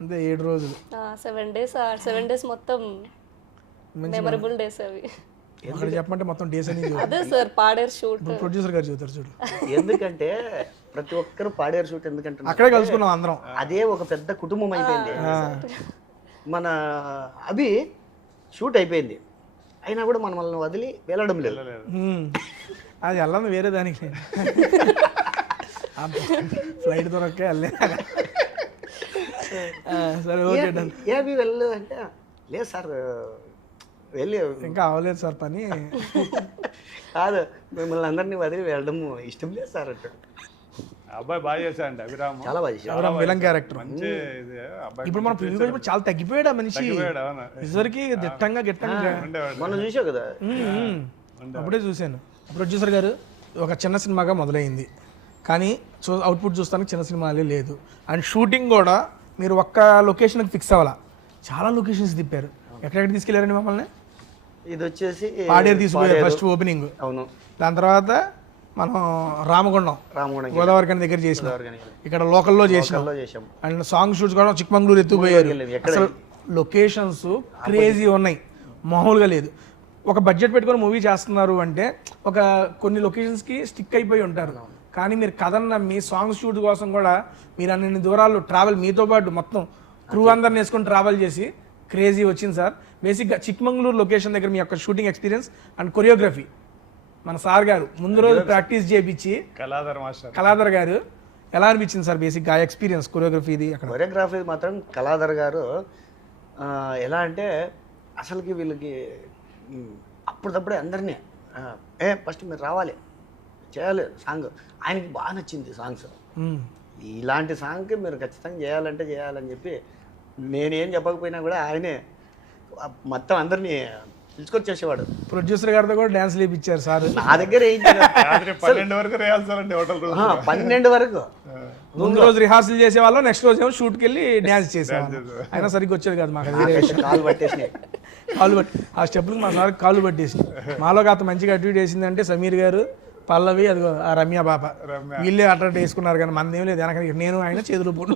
అంతే 7 రోజులు 7 days. 7 days మొత్తం మెమరబుల్ డేస్ అవి. అక్కడ చెప్పమంటే మొత్తం డేస్ అని అదే సార్ పాడేరు షూట్. ప్రొడ్యూసర్ గారు చెబుతారు చూడు. ఎందుకంటే ప్రతి ఒక్కరు పాడేరు షూట్ ఎందుకంటే అక్కడే కలుసుకున్నాం అందరం. అదే ఒక పెద్ద కుటుంబం అయిపోయింది. మన అభి షూట్ అయిపోయింది అయినా కూడా మనల్ని వదిలి వెళ్ళడం లేదు. అది వెళ్ళదు వేరే దానికి, ఫ్లైట్ దొరకే వెళ్ళే. సరే ఓకే డన్. ఏ అభి వెళ్ళలేదు అంటే, లేదు సార్ వెళ్ళి ఇంకా అవ్వలేదు సార్ పని. కాదు, మిమ్మల్ని అందరినీ వదిలి వెళ్ళడం ఇష్టం లేదు సార్ అంటాడు. అబ్బాయి బాగా చేశాడండి అభిరామ్, చాలా బాగా చేశాడు. ఎవరో విలన్ క్యారెక్టర్. మంచి ఇది అబ్బాయి. ఇప్పుడు మనం ప్రివ్యూ కూడా చాలా తగ్గిపోయాడు ఆ మనిషి. ఇదివరకు దిట్టంగా గిట్టంగా మనం చూసావు కదా. అప్పుడే చూశాను. ప్రొడ్యూసర్ గారు ఒక చిన్న సినిమాగా మొదలైంది, కానీ అవుట్పుట్ చూస్తానికి చిన్న సినిమాలే లేదు. అండ్ షూటింగ్ కూడా మీరు ఒక్క లొకేషన్కి ఫిక్స్ అవ్వాలా, చాలా లొకేషన్స్ తిప్పారు. ఎక్కడెక్కడ తీసుకెళ్లారండి మమ్మల్ని? ఇది వచ్చేసి పాడేరు తీసుకుపోయారు ఫస్ట్ ఓపెనింగ్. అవును. దాని తర్వాత మనం రామగుండం గోదావరి కని దగ్గర చేసినాం, ఇక్కడ లోకల్లో చేసినాం. అండ్ సాంగ్ షూట్స్ కూడా చిక్మంగళూరు ఎత్తుకుపోయారు. అసలు లొకేషన్స్ క్రేజీ ఉన్నాయి, మామూలుగా లేదు. ఒక బడ్జెట్ పెట్టుకొని మూవీ చేస్తున్నారు అంటే ఒక కొన్ని లొకేషన్స్కి స్టిక్ అయిపోయి ఉంటారు. కానీ మీరు కథను నమ్మి సాంగ్ షూట్ కోసం కూడా మీరు అన్ని దూరాలు ట్రావెల్, మీతో పాటు మొత్తం క్రూ అందరిని వేసుకొని ట్రావెల్ చేసి క్రేజీ వచ్చింది సార్. బేసిక్గా చిక్మంగళూరు లొకేషన్ దగ్గర మీ యొక్క షూటింగ్ ఎక్స్పీరియన్స్ అండ్ కొరియోగ్రఫీ మన సార్ గారు ముందు రోజు ప్రాక్టీస్ చేయించి, కళాధర్ గారు ఎలా అనిపించింది సార్ బేసిక్గా ఆ ఎక్స్పీరియన్స్ కొరియోగ్రఫీ? ఇది అక్కడ కొరియోగ్రఫీ మాత్రం కళాధర్ గారు ఎలా అంటే అసలుకి వీళ్ళకి అప్పటిదప్పుడే అందరినీ ఫస్ట్ మీరు రావాలి చేయాలి సాంగ్. ఆయనకి బాగా నచ్చింది సాంగ్స్. ఇలాంటి సాంగ్కి మీరు ఖచ్చితంగా చేయాలని చెప్పి నేనేం చెప్పకపోయినా కూడా ఆయనే మొత్తం అందరినీ పిలుచుకొచ్చేసేవాడు. ప్రొడ్యూసర్ గారితో కూడా డ్యాన్స్ లేపించారు సార్. నా దగ్గర 12 వరకు రిహార్సల్, 12 వరకు. ముందు రోజు రిహార్సల్ చేసేవాళ్ళం, నెక్స్ట్ రోజు ఏమో షూట్కి వెళ్ళి డ్యాన్స్ చేసేవాళ్ళం. అయినా సరిగ్గా వచ్చేది కాదు మాకు. కాలు పట్టేసినాయి, ఆ స్టెప్లకు మా సార్ కాళ్ళు పట్టేసి. మాలో కాస్త మంచిగా అటు వేసిందంటే సమీర్ గారు, పల్లవి, అదిగో ఆ రమ్య బాబ, వీళ్ళే అట్రాక్ట్ వేసుకున్నారు. కానీ మనది ఏం లేదు, వెనక నేను ఆయన చేతులు పోటు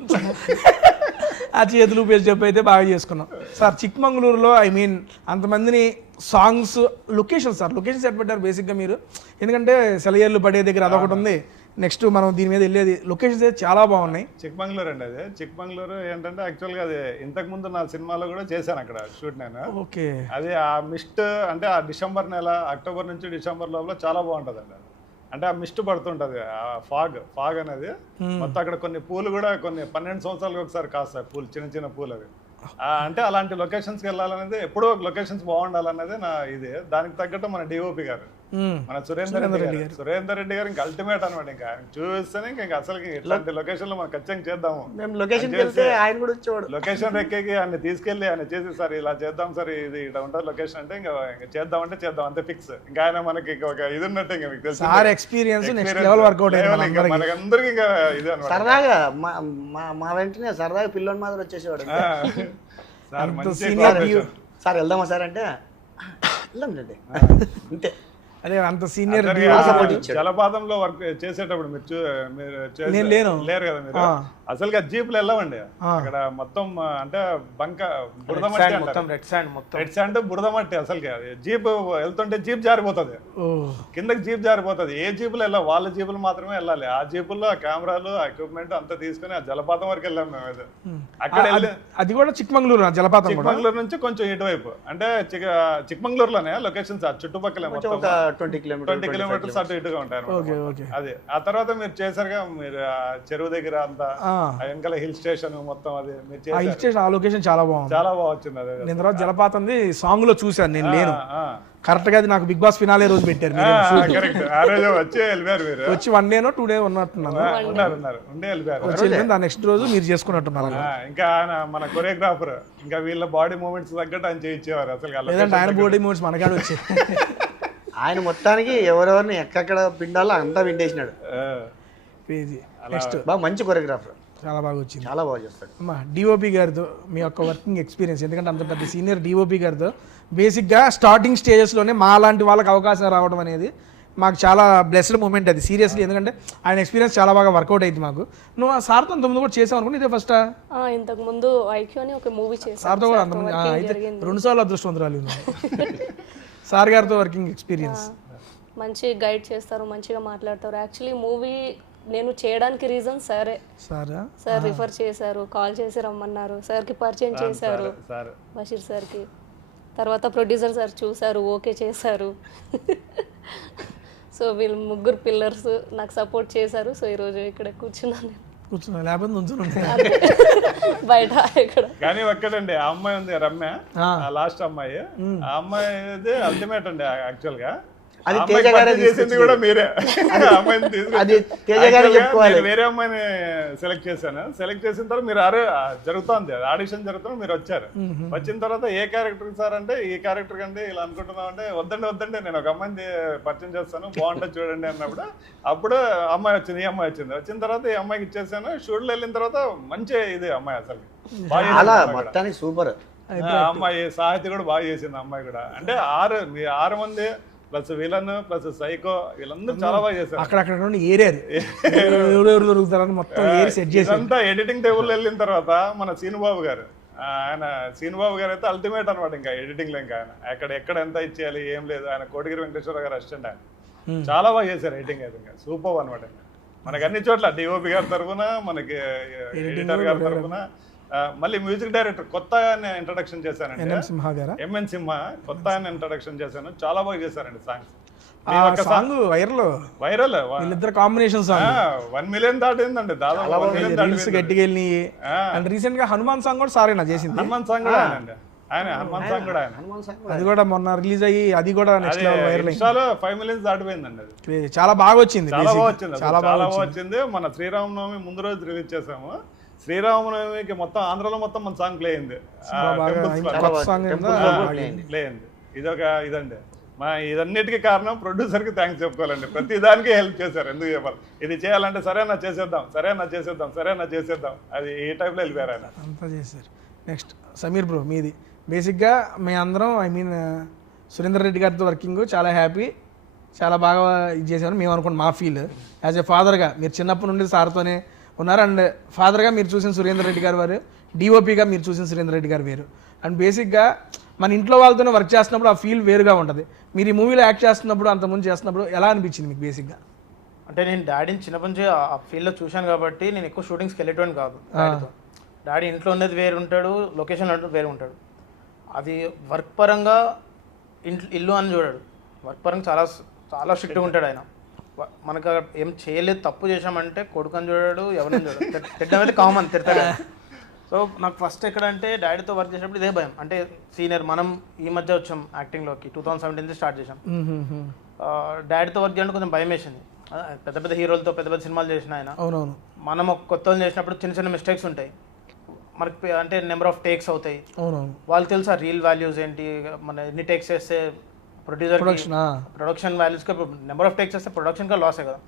ఆ చేతులు పేసి చెప్పి అయితే బాగా చేసుకున్నాం సార్. చిక్మంగళూరులో ఐ మీన్ అంతమందిని songs location sir, location set పెట్టారు బేసిక్గా మీరు. ఎందుకంటే సెలయేర్లు పడే దగ్గర అదొకటి ఉంది, నెక్స్ట్ మనం దీని మీద వెళ్ళేది లొకేషన్స్ అయితే చాలా బాగున్నాయి. చిక్మంగళూరు అండి. అదే చిక్మంగళూరు ఏంటంటే యాక్చువల్గా అది ఇంతకుముందు నా సినిమాలో కూడా చేశాను అక్కడ షూట్ నేను. ఓకే. అది ఆ మిస్ట్ అంటే ఆ డిసెంబర్ నెల, అక్టోబర్ నుంచి డిసెంబర్ లోపల చాలా బాగుంటుంది అండి. అంటే ఆ మిస్ట్ పడుతుంటది, ఆ ఫాగ్ అనేది మొత్తం. అక్కడ కొన్ని పూలు కూడా కొన్ని 12 సంవత్సరాలకు ఒకసారి కాస్తాయి పూలు, చిన్న పూలు అవి. అంటే అలాంటి లొకేషన్స్కి వెళ్ళాలనేది, ఎప్పుడో లొకేషన్స్ బాగుండాలనేది నా ఇది. దానికి తగ్గట్టు మన డిఓపి గారు, మన సురేందర్ రెడ్డి గారు ఇంకా అల్టిమేట్ అనమాట. ఇంకా ఆయన చూస్తేనే ఇంకా అసలు ఇట్లాంటి లొకేషన్ లో మనం ఖచ్చితంగా చేద్దాము. లొకేషన్ ఎక్కేకి ఆయన తీసుకెళ్లి ఆయన చేసి, సార్ ఇలా చేద్దాం సార్, ఇది ఇలా ఉంటుంది లొకేషన్ అంటే ఇంకా చేద్దాం అంతే ఫిక్స్. ఇంకా ఆయన మనకి ఒక ఇది ఉన్నట్టు ఇంకా మీకు తెలుసు మనకందరికి ఇంకా ఇది అనమాట. సరదాగా మా వెంటనే సరదాగా పిల్లోని మాదిరి వచ్చేసేవాడు. సార్ వెళ్దామా సార్ అంటే వెళ్దాం రండి అంతే. అదే అంత సీనియర్. జలపాతంలో వర్క్ చేసేటప్పుడు మీరు లేరు కదా మీరు, అసలుగా జీపులు వెళ్ళవండి అక్కడ మొత్తం అంటే బంక బురద మట్టి మొత్తం రెడ్ శాండ్ మొత్తం రెడ్ శాండ్ బురద మట్టి అసలుగా జీప్ వెళ్తుంటే జీప్ జారిపోతుంది కిందకి జీప్ జారిపోతుంది ఏ జీపులు వెళ్ళాలి వాళ్ళ జీపులు మాత్రమే వెళ్ళాలి ఆ జీపుల్లో కెమెరాలు ఎక్విప్మెంట్ అంతా తీసుకుని ఆ జలపాతం వరకు వెళ్ళాం మేము అయితే అక్కడ అది కూడా చిక్మంగళూరు జలపాతం చిక్మంగళూరు నుంచి కొంచెం ఇటువైపు అంటే చిక్మంగళూరులోనే లొకేషన్స్ చుట్టుపక్కల మొత్తం ఒక 20 కిలోమీటర్స్ అటు ఇటుగా ఉంటాయి అది ఆ తర్వాత మీరు చేశారుగా మీరు చెరువు దగ్గర అంతా వెనకాల హిల్ స్టేషన్ మొత్తం అది మీరు హిల్ స్టేషన్ ఆ లొకేషన్ చాలా బాగుంది, చాలా బాగా వచ్చింది అదే నేను తర్వాత జలపాతం సాంగ్ లో చూసాను, నేను లేను కరెక్ట్ గా, అది నాకు బిగ్ బాస్ ఫినాలే రోజు పెట్టారు కరెక్ట్ ఆ రోజు వచ్చి వెళ్ళిపోయారు మీరు వచ్చి 1 day 2 day ఉన్నట్టున్నాను, ఉండే వెళ్ళిపోయారు వచ్చి వెళ్ళిపోయింది. ఆ నెక్స్ట్ రోజు మీరు చేసుకున్నట్టున్నారు, ఇంకా ఆయన మన కొరియోగ్రాఫర్ ఇంకా వీళ్ళ బాడీ మూమెంట్స్ తగ్గట్టు ఆయన చేయించేవారు అసలు లేదంటే ఆయన బాడీ మూమెంట్స్ మనకాడ వచ్చి ఆయన మొత్తానికి ఎవరెవరిని ఎక్కడెక్కడ పిండాలో అంతా పిండేసినాడు. నెక్స్ట్ బాగా మంచి కొరియోగ్రాఫర్, చాలా బాగా వచ్చింది, చాలా బాగా చేస్తాడు. అమ్మా డిఓపి గారితో మీ యొక్క వర్కింగ్ ఎక్స్పీరియన్స్, ఎందుకంటే అంత పెద్ద సీనియర్ డిఓపి గారితో బేసిక్గా స్టార్టింగ్ స్టేజెస్లోనే మా లాంటి వాళ్ళకి అవకాశం రావడం అనేది మాకు చాలా బ్లెస్డ్ మూమెంట్ అది సీరియస్లీ, ఎందుకంటే ఆయన ఎక్స్పీరియన్స్ చాలా బాగా వర్కౌట్ అయింది మాకు. నువ్వు ఆ సార్తో అంతకుముందు కూడా చేసావు అనుకోండి, ఇదే ఫస్ట్? ఇంతకు ముందు ఐక్యూ అని ఒక మూవీ చేశాను సార్తో కూడా అంతకుముందు అయితే 2 సార్లు అదృష్టవంతురాలు సార్ గారితో వర్కింగ్ ఎక్స్పీరియన్స్. మంచి గైడ్ చేస్తారు, మంచిగా మాట్లాడతారు. యాక్చువల్లీ మూవీ నేను చేయడానికి రీజన్ సార్ రిఫర్ చేశారు, కాల్ చేసి రమ్మన్నారు, సార్కి పరిచయం చేశారు బషీర్ సార్కి. తర్వాత ప్రొడ్యూసర్ సార్ చూశారు, ఓకే చేశారు. సో వీళ్ళు 3 పిల్లర్స్ నాకు సపోర్ట్ చేశారు. సో ఈరోజు ఇక్కడ కూర్చున్నాను, బయట ఇక్కడ. కానీ ఒక్కటండి, ఆ అమ్మాయి ఉంది రమ్య, లాస్ట్ అమ్మాయి, ఆ అమ్మాయి అల్టిమేట్ అండి యాక్చువల్ గా. అది తేజ గారే చేసింది కూడా మీరే. అది తేజ గారే చెప్పుకోవాలి. వేరే అమ్మాయిని సెలెక్ట్ చేశాను, సెలెక్ట్ చేసిన తర్వాత మీరు జరుగుతుంది ఆడిషన్ జరుగుతుంది, మీరు వచ్చారు. వచ్చిన తర్వాత ఏ క్యారెక్టర్ సార్ అంటే ఈ క్యారెక్టర్ కంటే ఇలా అనుకుంటున్నాం అంటే వద్దండి నేను ఒక అమ్మాయిని పరిచయం చేస్తాను బాగుంటుంది చూడండి అన్నప్పుడు అప్పుడు అమ్మాయి వచ్చింది, ఈ అమ్మాయి వచ్చింది. వచ్చిన తర్వాత ఈ అమ్మాయికి ఇచ్చేసాను. షూట్లో వెళ్ళిన తర్వాత మంచి ఇది అమ్మాయి అసలు మొత్తానికి సూపర్. అమ్మాయి సాహిత్య కూడా బాగా చేసింది అమ్మాయి కూడా. అంటే 6 మంది ప్లస్ విలన్ ప్లస్ సైకో వీళ్ళందరూ చాలా బాగా చేశారు. అక్కడక్కడ దొరుకుతారని మొత్తం సెట్ చేసి అంతా ఎడిటింగ్ టేబుల్ వెళ్ళిన తర్వాత మన సీనుబాబు గారు అయితే అల్టిమేట్ అనమాట. ఇంకా ఎడిటింగ్ లో ఇంకా ఆయన ఎక్కడ ఎంత ఇచ్చేయాలి ఏం లేదు. ఆయన కోటిగిరి వెంకటేశ్వర గారు అసిస్టెంట్, ఆయన చాలా బాగా చేశారు ఎడిటింగ్ అయితే. ఇంకా సూపర్ అనమాట. మనకి అన్ని చోట్ల డిఓపి గారి తరఫున, మనకి ఎడిటర్ గారి తరఫున, మళ్ళీ మ్యూజిక్ డైరెక్టర్ కొత్త ఇంట్రడక్షన్ చేశానండి, ఎంఎన్ సింహ కొత్త ఇంట్రడక్షన్ చేశాను. చాలా బాగా చేశారండి సాంగ్స్. సాంగ్ వైరల్ వీళ్ళిద్దరు కాంబినేషన్ సాంగ్ 1 million దాటిందండి, దాదాపు 1 million దాటి గట్టిగా వెళ్ళి. అండ్ రీసెంట్ గా హనుమాన్ సాంగ్ కూడా సారేనా చేసింది. హనుమాన్ సాంగ్ కూడా హనుమాన్ సాంగ్ కూడా అది కూడా మొన్న రిలీజ్ అయ్యి అది కూడా నెక్స్ట్ లెవెల్ వైరల్ ఇన్స్టాలో 5 million దాటిపోయిందండి. అది చాలా బాగా వచ్చింది, చాలా బాగా వచ్చింది. మన శ్రీరామనవమి ముందు రోజు రిలీజ్ చేసాము. శ్రీరామనవమికి మొత్తం ఆంధ్రలో మొత్తం మన సాంగ్ ప్లే అయింది, ప్లే అయింది. ఇదండి ఇదన్నిటికీ కారణం ప్రొడ్యూసర్ కి థ్యాంక్స్ చెప్పుకోవాలండి. ప్రతి దానికి హెల్ప్ చేశారు. ఎందుకు చెప్పాలి, ఇది చేయాలంటే సరేనా చేసేద్దాం అది ఈ టైప్లో వెళ్ళిపోయారు ఆయన, అంతా చేశారు. నెక్స్ట్ సమీర్ బ్రో, మీది బేసిక్గా మీ అందరం సురేందర్ రెడ్డి గారితో వర్కింగ్ చాలా హ్యాపీ, చాలా బాగా ఇది చేశారు మేము అనుకోండి. మా ఫీల్ యాజ్ ఎ ఫాదర్గా, మీరు చిన్నప్పటి నుండి సార్తోనే ఉన్నారు. అండ్ ఫాదర్గా మీరు చూసిన సురేందర్ రెడ్డి గారు వేరు, డిఓపిగా మీరు చూసిన సురేందర్ రెడ్డి గారు వేరు. అండ్ బేసిక్గా మన ఇంట్లో వాళ్ళతోనే వర్క్ చేస్తున్నప్పుడు ఆ ఫీల్ వేరుగా ఉంటుంది. మీరు ఈ మూవీలో యాక్ట్ చేస్తున్నప్పుడు, అంతకుముందు చేస్తున్నప్పుడు ఎలా అనిపించింది మీకు బేసిక్గా? అంటే నేను డాడీని చిన్నప్పటి నుంచి ఆ ఫీల్డ్లో చూశాను కాబట్టి నేను ఎక్కువ షూటింగ్స్కి వెళ్ళేటోని కాదు. డాడీ ఇంట్లో ఉండేది వేరు ఉంటాడు, లొకేషన్లో ఉండేది వేరు ఉంటాడు. అది వర్క్ పరంగా ఇల్లు అని చూడాడు, వర్క్ పరంగా చాలా చాలా స్ట్రిక్ట్గా ఉంటాడు ఆయన. మనకు ఏం చేయలేదు, తప్పు చేసామంటే కొడుకని చూడాడు, ఎవరిని చూడాడు, తిట్టడం అయితే కామన్, తిడతాడు. సో నాకు ఫస్ట్ ఎక్కడంటే డాడీతో వర్క్ చేసినప్పుడు ఇదే భయం. అంటే సీనియర్, మనం ఈ మధ్య వచ్చాం యాక్టింగ్లోకి, 2017 స్టార్ట్ చేసాం. డాడీతో వర్క్ చేయాలంటే కొంచెం భయం వేసింది. పెద్ద పెద్ద హీరోలతో పెద్ద పెద్ద సినిమాలు చేసిన ఆయన, మనం కొత్త చేసినప్పుడు చిన్న చిన్న మిస్టేక్స్ ఉంటాయి మనకి. అంటే నెంబర్ ఆఫ్ టేక్స్ అవుతాయి, వాళ్ళు తెలుసా రీల్ వాల్యూస్ ఏంటి, మన ఎన్ని టేక్స్ చేస్తే ప్రొడక్షన్ వాల్యూస్కి నెంబర్ ఆఫ్ టేక్స్ చేస్తే ప్రొడక్షన్గా లాసే కదా.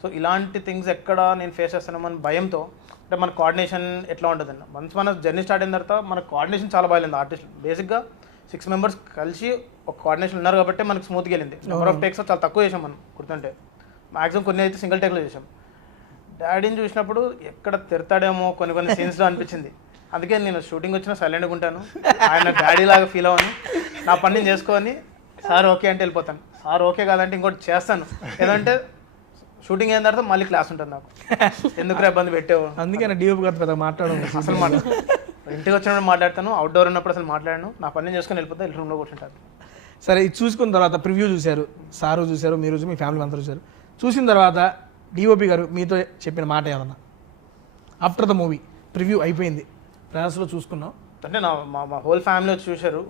సో ఇలాంటి థింగ్స్ ఎక్కడ నేను ఫేస్ చేస్తాను మన భయంతో. అంటే మన కోఆర్డినేషన్ ఎట్లా ఉంటుందండి, వన్స్ మన జర్నీ స్టార్ట్ అయిన తర్వాత మన కోఆర్డినేషన్ చాలా బాగాలేదు. ఆర్టిస్ట్ బేసిక్గా 6 members కలిసి ఒక కోఆర్డినేషన్ ఉన్నారు కాబట్టి మనకు స్మూత్గా వెళ్ళింది. నెంబర్ ఆఫ్ టేక్స్ చాలా తక్కువ చేసాం మనం గుర్తుంటే. మ్యాక్సిమం కొన్ని అయితే సింగిల్ టేక్లో చేసాం. డాడీని చూసినప్పుడు ఎక్కడ తిడతాడేమో కొన్ని సీన్స్లో అనిపించింది. అందుకే నేను షూటింగ్ వచ్చినా సైలెంట్గా ఉంటాను, ఆయన డాడీ లాగా ఫీల్ అవ్వను, నా పని నేను చేసుకొని సార్ ఓకే అంటే వెళ్ళిపోతాను, సార్ ఓకే కాదంటే ఇంకోటి చేస్తాను. ఏదంటే షూటింగ్ అయిన తర్వాత మళ్ళీ క్లాస్ ఉంటుంది నాకు, ఎందుకు ఇబ్బంది పెట్టావు. అందుకే డిఓపి గారు పెద్ద మాట్లాడడం అసలు ఇంటికి వచ్చినప్పుడు మాట్లాడతాను, అవుట్డోర్ ఉన్నప్పుడు అసలు మాట్లాడాను, నా పని నేను చేసుకొని వెళ్ళిపోతే రూమ్లో కూర్చుంటాను. సరే, ఇది చూసుకున్న తర్వాత ప్రివ్యూ చూశారు, సారు చూశారు, మీరు మీ ఫ్యామిలీ అందరూ చూశారు. చూసిన తర్వాత డిఓపి గారు మీతో చెప్పిన మాట ఏమన్నా ఆఫ్టర్ ద మూవీ ప్రివ్యూ అయిపోయింది, ప్రెస్లో చూసుకున్నాం అంటే మా హోల్ ఫ్యామిలీ వచ్చి చూశారు.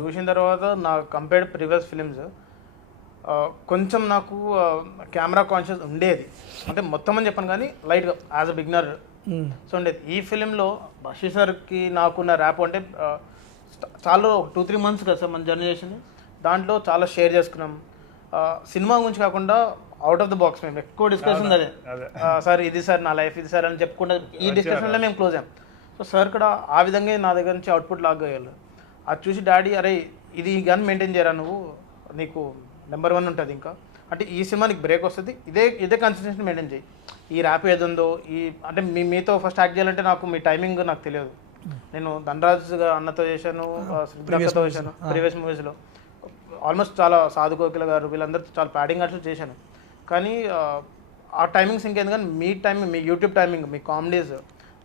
చూసిన తర్వాత నా కంపేర్డ్ ప్రీవియస్ ఫిలిమ్స్ కొంచెం నాకు కెమెరా కాన్షియస్ ఉండేది, అంటే మొత్తం అని చెప్పాను కానీ లైట్గా యాజ్ అ బిగినర్ సో ఉండేది. ఈ ఫిలింలో బషీర్ సార్కి నాకున్న ర్యాప్ అంటే చాలా 2-3 months కదా సార్ మన జర్నీ చేసింది, దాంట్లో చాలా షేర్ చేసుకున్నాం. సినిమా గురించి కాకుండా అవుట్ ఆఫ్ ద బాక్స్ మేము ఎక్కువ డిస్కషన్ అదే, సార్ ఇది సార్ నా లైఫ్, ఇది సార్ అని చెప్పుకుంటే ఈ డిస్కషన్లో మేము క్లోజ్ అయ్యాం. సో సార్ కూడా ఆ విధంగా నా దగ్గర నుంచి అవుట్పుట్ లాగా అయ్యారు. అది చూసి డాడీ అరే ఇది గన్ మెయింటైన్ చేయరా నువ్వు, నీకు నెంబర్ 1 ఉంటుంది, ఇంకా అంటే ఈ సినిమా నీకు బ్రేక్ వస్తుంది, ఇదే కన్సిస్టెన్సీ మెయింటైన్ చేయి. ఈ ర్యాప్ ఏది ఉందో అంటే మీతో ఫస్ట్ యాక్ట్ చేయాలంటే నాకు మీ టైమింగ్ నాకు తెలియదు. నేను ధనరాజ్ అన్నతో చేశాను, శ్రీధర్తో చేశాను ప్రీవియస్ మూవీస్లో, ఆల్మోస్ట్ చాలా సాధు కోకిల గారు వీళ్ళందరితో చాలా ప్యాడింగ్ అట్లా చేశాను. కానీ ఆ టైమింగ్స్ ఇంకేంది, కానీ మీ టైమింగ్, మీ యూట్యూబ్ టైమింగ్, మీ కామెడీస్,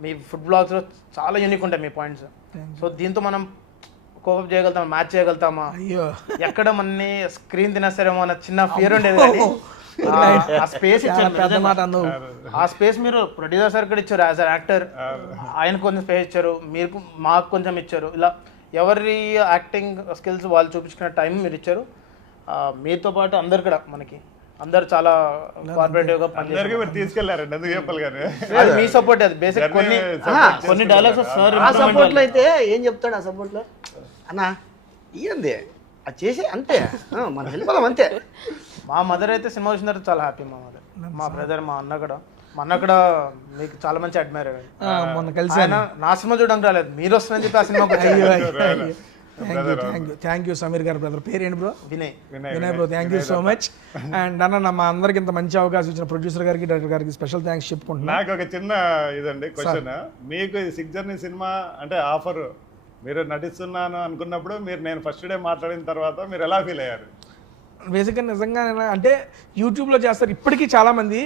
మీ ఫుడ్ బ్లాగ్స్లో చాలా యూనిక్ ఉంటాయి మీ పాయింట్స్. సో దీంతో మనం కోపం చేయగలుగుతామా, మ్యాచ్ చేయగలుగుతామా, ఎక్కడ మనని స్క్రీన్ తినేస్తారేమో అన్న చిన్న ఫియర్ ఉండేది. కానీ ఆ స్పేస్ ఇచ్చారు, ఆ స్పేస్ మీరు ప్రొడ్యూసర్ సార్ కూడా ఇచ్చారు యాజ్ అ యాక్టర్, ఆయన కొంచెం స్పేస్ ఇచ్చారు, మీరు మాకు కొంచెం ఇచ్చారు. ఇలా ఎవరి యాక్టింగ్ స్కిల్స్ వాళ్ళు చూపించుకునే టైం మీరు ఇచ్చారు. మీతో పాటు అందరు కూడా మనకి అందరు చాలా కోఆపరేటివ్ గా పనిచేస్తారు, తీసుకెళ్లారండి, ఎందుకు చెప్పాలి కానీ మీ సపోర్ట్. అది బేసిక్ కొన్ని డైలాగ్స్ సార్ ఆ సపోర్ట్లో అయితే ఏం చెప్తాడు, ఆ సపోర్ట్లో అన్నా ఇయ్యంది అది చేసి అంతే, మనం వెళ్ళిపోదాం అంతే. మా మదర్ అయితే సినిమా చూసిన తర్వాత చాలా హ్యాపీ. మా మదర్, మా బ్రదర్, మా అన్న కూడా మీకు చాలా మంచి అడ్మైర్ అయ్యాడు. నా సినిమా చూడడానికి రాలేదు, మీరు వస్తుందని చెప్పి ఆ సినిమాకి వచ్చారు. థ్యాంక్ యూ సమీర్ గారు బ్రదర్. పేరేంటి bro? Vinay bro, thank you so much. And అన్న మా అందరికి ఇంత మంచి అవకాశం ఇచ్చిన ప్రొడ్యూసర్ గారికి, డైరెక్టర్ గారికి స్పెషల్ థ్యాంక్స్ చెప్పుకుంటున్నాను. నాకు ఒక చిన్న ఇదండి క్వశ్చన్, మీకు ఈ 6 జర్నీ సినిమా అంటే ఆఫర్ మీరు నటిస్తున్నాను అనుకున్నప్పుడు నేను ఫస్ట్ డే మాట్లాడిన తర్వాత మీరు ఎలా ఫీల్ అయ్యారు? బేసిక్గా నిజంగా అంటే యూట్యూబ్లో చేస్తారు, ఇప్పటికీ చాలా మంది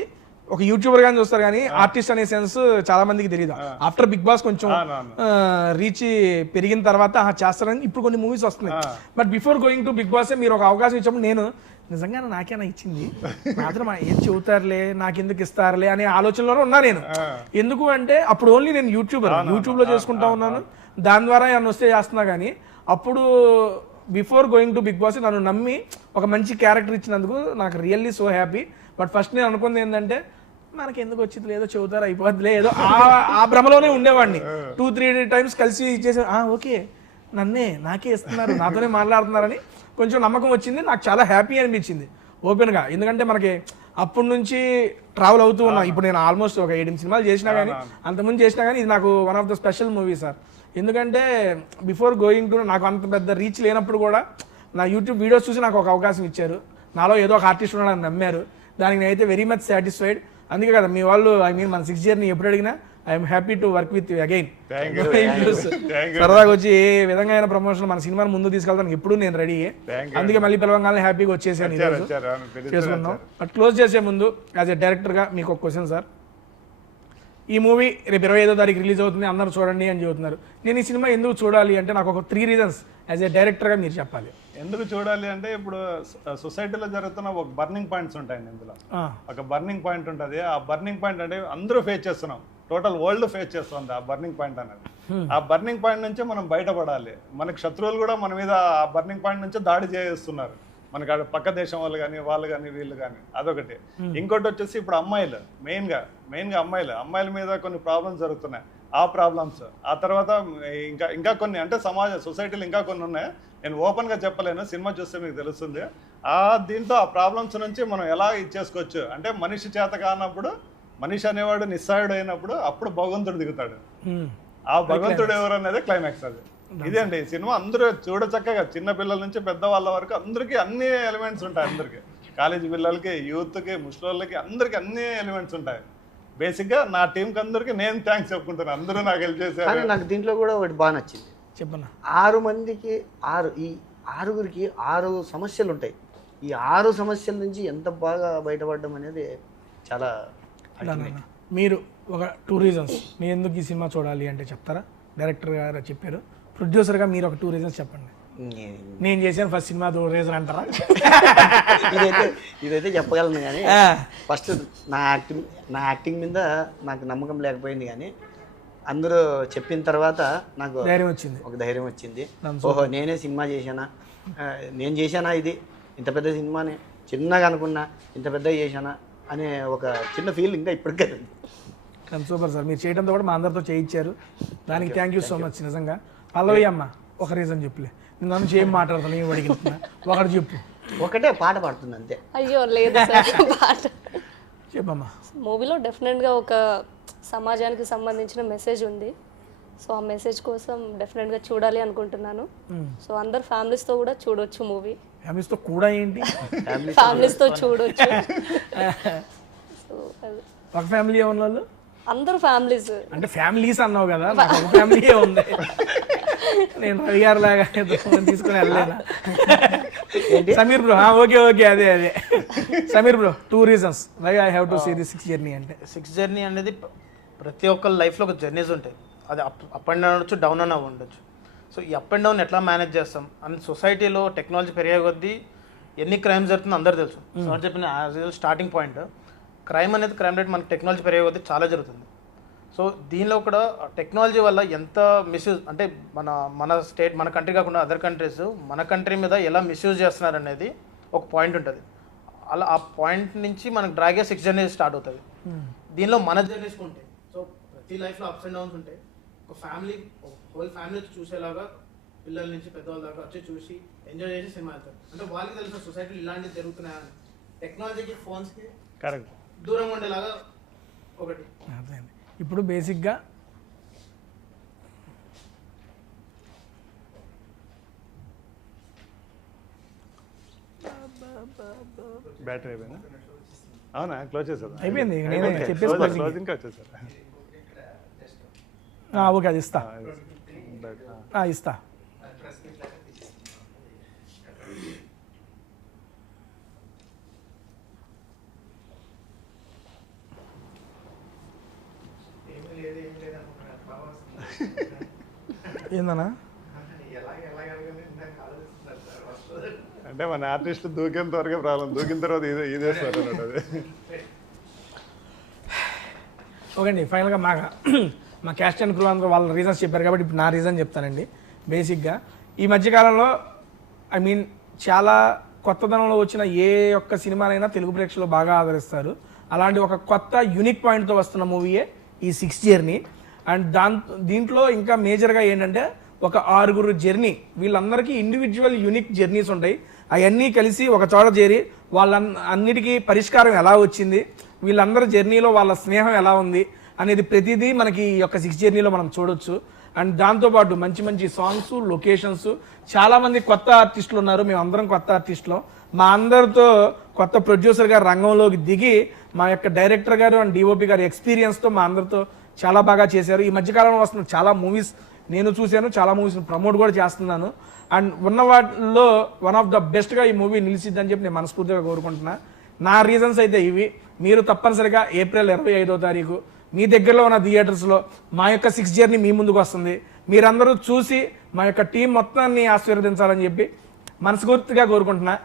ఒక యూట్యూబర్ గాని చూస్తారు కానీ ఆర్టిస్ట్ అనే సెన్స్ చాలా మందికి తెలియదు. ఆఫ్టర్ బిగ్ బాస్ కొంచెం రీచ్ పెరిగిన తర్వాత చేస్తారని ఇప్పుడు కొన్ని మూవీస్ వస్తున్నాయి. But before going to Big Boss మీరు ఒక అవకాశం ఇచ్చినప్పుడు నేను నిజంగా నాకేనా ఇచ్చింది, మాత్రం ఏం చెబుతారులే, నాకెందుకు ఇస్తారులే అనే ఆలోచనలోనే ఉన్నా నేను. ఎందుకు అంటే అప్పుడు ఓన్లీ నేను యూట్యూబ్లో చేసుకుంటా ఉన్నాను, దాని ద్వారా నన్ను వస్తే చేస్తున్నా. కానీ అప్పుడు before going to Big Boss నన్ను నమ్మి ఒక మంచి క్యారెక్టర్ ఇచ్చినందుకు నాకు really so happy. But first నేను అనుకుంది ఏంటంటే మనకి ఎందుకు వచ్చింది, లేదో చెబుతారు అయిపోద్దిలే, ఏదో ఆ భ్రమలోనే ఉండేవాడిని. 2-3 times కలిసి ఇచ్చేసి ఓకే నాకే ఇస్తున్నారు, నాతోనే మాట్లాడుతున్నారని కొంచెం నమ్మకం వచ్చింది. నాకు చాలా హ్యాపీ అనిపించింది ఓపెన్గా, ఎందుకంటే మనకి అప్పటి నుంచి ట్రావెల్ అవుతూ ఉన్నాం. ఇప్పుడు నేను ఆల్మోస్ట్ ఒక 7 సినిమాలు చేసినా కానీ, అంతకుముందు చేసినా కానీ ఇది నాకు one of the special movie sir. ఎందుకంటే బిఫోర్ గోయింగ్ టు నాకు అంత పెద్ద రీచ్ లేనప్పుడు కూడా నా యూట్యూబ్ వీడియోస్ చూసి నాకు ఒక అవకాశం ఇచ్చారు, నాలో ఏదో ఒక ఆర్టిస్ట్ ఉన్నాడని నమ్మారు. దానికి నేనైతే వెరీ మచ్ సాటిస్ఫైడ్. అందుకే కదా మీ వాళ్ళు మన 6 జర్నీ ఎప్పుడు అడిగినా I'm happy to work with you again. సరదాగా వచ్చి ఏ విధంగా అయినా ప్రమోషన్ మన సినిమాని ముందు తీసుకెళ్తాను ఎప్పుడు నేను రెడీ. అందుకే మళ్ళీ పిలవంగానే హ్యాపీగా వచ్చేసాను ఈరోజు చేసుకున్నాం. బట్ క్లోజ్ చేసే ముందు యాజ్ ఎ డైరెక్టర్గా మీకు ఒక క్వశ్చన్ సార్. ఈ మూవీ రేపు 25వ తారీఖు రిలీజ్ అవుతుంది, అందరూ చూడండి అని చెబుతున్నారు. నేను ఈ సినిమా ఎందుకు చూడాలి అంటే నాకు ఒక 3 reasons యాజ్ ఎ డైరెక్టర్గా మీరు చెప్పాలి. ఎందుకు చూడాలి అంటే ఇప్పుడు సొసైటీలో జరుగుతున్న ఒక బర్నింగ్ పాయింట్స్ ఉంటాయండి. ఇందులో ఒక బర్నింగ్ పాయింట్ ఉంటుంది. ఆ బర్నింగ్ పాయింట్ అంటే అందరూ ఫేస్ చేస్తున్నాం, టోటల్ వరల్డ్ ఫేస్ చేస్తుంది ఆ బర్నింగ్ పాయింట్ అనేది. ఆ బర్నింగ్ పాయింట్ నుంచి మనం బయటపడాలి. మనకి శత్రువులు కూడా మన మీద ఆ బర్నింగ్ పాయింట్ నుంచి దాడి చేస్తున్నారు, మనకి పక్క దేశం వాళ్ళు కానీ వాళ్ళు కానీ వీళ్ళు కానీ. అదొకటి. ఇంకోటి వచ్చేసి ఇప్పుడు అమ్మాయిలు మెయిన్గా అమ్మాయిల మీద కొన్ని ప్రాబ్లమ్స్ జరుగుతున్నాయి. ఆ ప్రాబ్లమ్స్ ఆ తర్వాత ఇంకా కొన్ని అంటే సొసైటీలు ఇంకా కొన్ని ఉన్నాయి, నేను ఓపెన్గా చెప్పలేను, సినిమా చూస్తే మీకు తెలుస్తుంది. దీంతో ఆ ప్రాబ్లమ్స్ నుంచి మనం ఎలా ఇచ్చేసుకోవచ్చు అంటే మనిషి చేత కానప్పుడు, మనిషి అనేవాడు నిస్సాయుడు అయినప్పుడు అప్పుడు భగవంతుడు దిగుతాడు. ఆ భగవంతుడు ఎవరు అనేది క్లైమాక్స్. అది ఇదే అండి సినిమా. అందరూ చూడచక్కగా చిన్న పిల్లల నుంచి పెద్దవాళ్ళ వరకు అందరికీ అన్ని ఎలిమెంట్స్ ఉంటాయి. అందరికీ కాలేజీ పిల్లలకి, యూత్కి, ముస్లింలకి అందరికీ అన్ని ఎలిమెంట్స్ ఉంటాయి. బేసిక్గా నా టీంకి అందరికీ నేను థ్యాంక్స్ చెప్పుకుంటాను, అందరూ నాకు హెల్ప్ చేశారు. కానీ నాకు దీంట్లో కూడా ఒకటి బాగా నచ్చింది. చెప్పన్నా 6 మందికి 6గురికి 6 సమస్యలు ఉంటాయి. ఈ 6 సమస్యల నుంచి ఎంత బాగా బయటపడడం అనేది చాలా ultimate. మీరు ఒక 2 రీజన్స్ మీ ఎందుకు ఈ సినిమా చూడాలి అంటే చెప్తారా? డైరెక్టర్ గారు చెప్పారు, ప్రొడ్యూసర్గా మీరు ఒక 2 రీజన్స్ చెప్పండి. నేను చేశాను ఫస్ట్ సినిమా 2 రీజన్ అంటారా? ఇదైతే చెప్పగలను కానీ ఫస్ట్ నా యాక్టింగ్ మీద నాకు నమ్మకం లేకపోయింది, కానీ అందరూ చెప్పిన తర్వాత నాకు ధైర్యం వచ్చింది, ఒక ధైర్యం వచ్చింది. ఓహో నేనే సినిమా చేశానా, నేను చేశానా, ఇది ఇంత పెద్ద సినిమాని చిన్నగా అనుకున్నా ఇంత పెద్దగా చేశానా అనే ఒక చిన్న ఫీల్ ఇంకా ఇప్పటికే ఉంది. సూపర్ సార్, మీరు చేయడంతో కూడా మా అందరితో చేయించారు, దానికి థ్యాంక్ యూ సో మచ్. నిజంగా పల్లవి అమ్మ ఒక రీజన్ చెప్పలే, నేను నన్ను ఏం మాట్లాడతాను, నేను అడిగిస్తున్నా, ఒకటి చెప్పు. ఒకటే పాట పాడుతుంది అంతే. అయ్యో లేదు సార్ పాట. చెప్పమ్మా. మూవీలో డెఫినెట్గా ఒక సమాజానికి సంబంధించిన మెసేజ్ ఉంది. సో ఆ మెసేజ్ కోసం డెఫినెట్గా చూడాలి అనుకుంటున్నాను. సో అందరు ఫ్యామిలీస్తో కూడా చూడొచ్చు మూవీ. ఫ్యామిలీస్తో కూడా ఏంటి? ఫ్యామిలీస్తో చూడొచ్చు. సో ఒక ఫ్యామిలీ ఉన్న వాళ్ళు అందరూ ఫ్యామిలీస్ అంటే ఫ్యామిలీస్ అన్నావు కదా, నాకు ఒక ఫ్యామిలీయే ఉంది. నేను రవి గారు లాగా తీసుకుని వెళ్ళలేదా? సమీర్ బ్రో ఓకే ఓకే అదే Sameer bro 2 reasons why I have to see the 6th journey అంటే. 6th జర్నీ అనేది ప్రతి ఒక్కరి లైఫ్లో ఒక జర్నీస్ ఉంటాయి. అది అప్ అండ్ డౌన్ ఉండొచ్చు, డౌన్ అని ఉండొచ్చు. సో ఈ అప్ అండ్ డౌన్ ఎట్లా మేనేజ్ చేస్తాం అండ్ సొసైటీలో టెక్నాలజీ పెరిగే కొద్దీ ఎన్ని క్రైమ్స్ జరుగుతుందో అందరూ తెలుసు. సార్ చెప్పిన as starting point, crime rate మనకి టెక్నాలజీ పెరిగే కొద్దీ చాలా జరుగుతుంది. సో దీనిలో కూడా టెక్నాలజీ వల్ల ఎంత మిస్యూజ్ అంటే మన స్టేట్ మన కంట్రీ కాకుండా అదర్ కంట్రీస్ మన కంట్రీ మీద ఎలా మిస్యూజ్ చేస్తున్నారు అనేది ఒక పాయింట్ ఉంటుంది. అలా ఆ పాయింట్ నుంచి మనకు డ్రాగే 6th జర్నీ స్టార్ట్ అవుతుంది. దీనిలో మన జర్నీస్ ఉంటాయి. సో ప్రతి లైఫ్లో అప్స్ అండ్ డౌన్స్ ఉంటాయి. ఒక ఫ్యామిలీ హోల్ ఫ్యామిలీ చూసేలాగా పిల్లల నుంచి పెద్దవాళ్ళ దాకా వచ్చి చూసి ఎంజాయ్ చేసి సినిమా వెళ్తారు. అంటే వాళ్ళకి తెలిసిన సొసైటీలో ఇలాంటివి జరుగుతున్నాయని టెక్నాలజీకి ఫోన్స్కి కరెక్ట్ దూరంగా ఉండేలాగా ఒకటి. ఇప్పుడు బేసిక్గా బ్యాటరీ అయిపోయిందా? అవునా, క్లోజ్ చేశారు? అయిపోయింది, నేనే చెప్పేసి క్లోజింగ్ వచ్చేసారు. ఓకే అది ఇస్తా ఇస్తా. ఏందన్నా అంటే మన ఆర్టిస్ట్ దూకేంత వరకే ప్రాబ్లం, దూకిన తర్వాత ఇదే సార్ అన్నది. ఓకే అండి, ఫైనల్గా మా క్యాస్ట్ అండ్ క్రూ అందరూ వాళ్ళ రీజన్స్ చెప్పారు కాబట్టి ఇప్పుడు నా రీజన్ చెప్తానండి. బేసిక్గా ఈ మధ్యకాలంలో చాలా కొత్తదనంలో వచ్చిన ఏ ఒక్క సినిమానైనా తెలుగు ప్రేక్షకులు బాగా ఆదరిస్తారు. అలాంటి ఒక కొత్త యూనిక్ పాయింట్తో వస్తున్న మూవీయే ఈ 6th జర్నీ. అండ్ దీంట్లో ఇంకా మేజర్గా ఏంటంటే ఒక 6 జర్నీ, వీళ్ళందరికీ ఇండివిజువల్ యూనిక్ జర్నీస్ ఉంటాయి. అవన్నీ కలిసి ఒక చోట చేరి అన్నిటికీ పరిష్కారం ఎలా వచ్చింది, వీళ్ళందరి జర్నీలో వాళ్ళ స్నేహం ఎలా ఉంది అనేది ప్రతిదీ మనకి ఈ యొక్క 6th జర్నీలో మనం చూడొచ్చు. అండ్ దాంతోపాటు మంచి మంచి సాంగ్స్, లొకేషన్స్, చాలామంది కొత్త ఆర్టిస్టులు ఉన్నారు. మేము అందరం కొత్త ఆర్టిస్టులు. మా అందరితో కొత్త ప్రొడ్యూసర్ గారు రంగంలోకి దిగి మా యొక్క డైరెక్టర్ గారు అండ్ డిఓపి గారి ఎక్స్పీరియన్స్తో మా అందరితో చాలా బాగా చేశారు. ఈ మధ్యకాలంలో వస్తున్న చాలా మూవీస్ నేను చూశాను, చాలా మూవీస్ ప్రమోట్ కూడా చేస్తున్నాను. అండ్ ఉన్న వాటిల్లో వన్ ఆఫ్ ద బెస్ట్గా ఈ మూవీ నిలిచిద్దని చెప్పి నేను మనస్ఫూర్తిగా కోరుకుంటున్నా. నా రీజన్స్ అయితే ఇవి. మీరు తప్పనిసరిగా ఏప్రిల్ 25వ తారీఖు మీ దగ్గరలో ఉన్న థియేటర్స్లో మా యొక్క 6th జర్నీ మీ ముందుకు వస్తుంది. మీరందరూ చూసి మా యొక్క టీం మొత్తాన్ని ఆశీర్వదించాలని చెప్పి మనస్ఫూర్తిగా కోరుకుంటున్నా.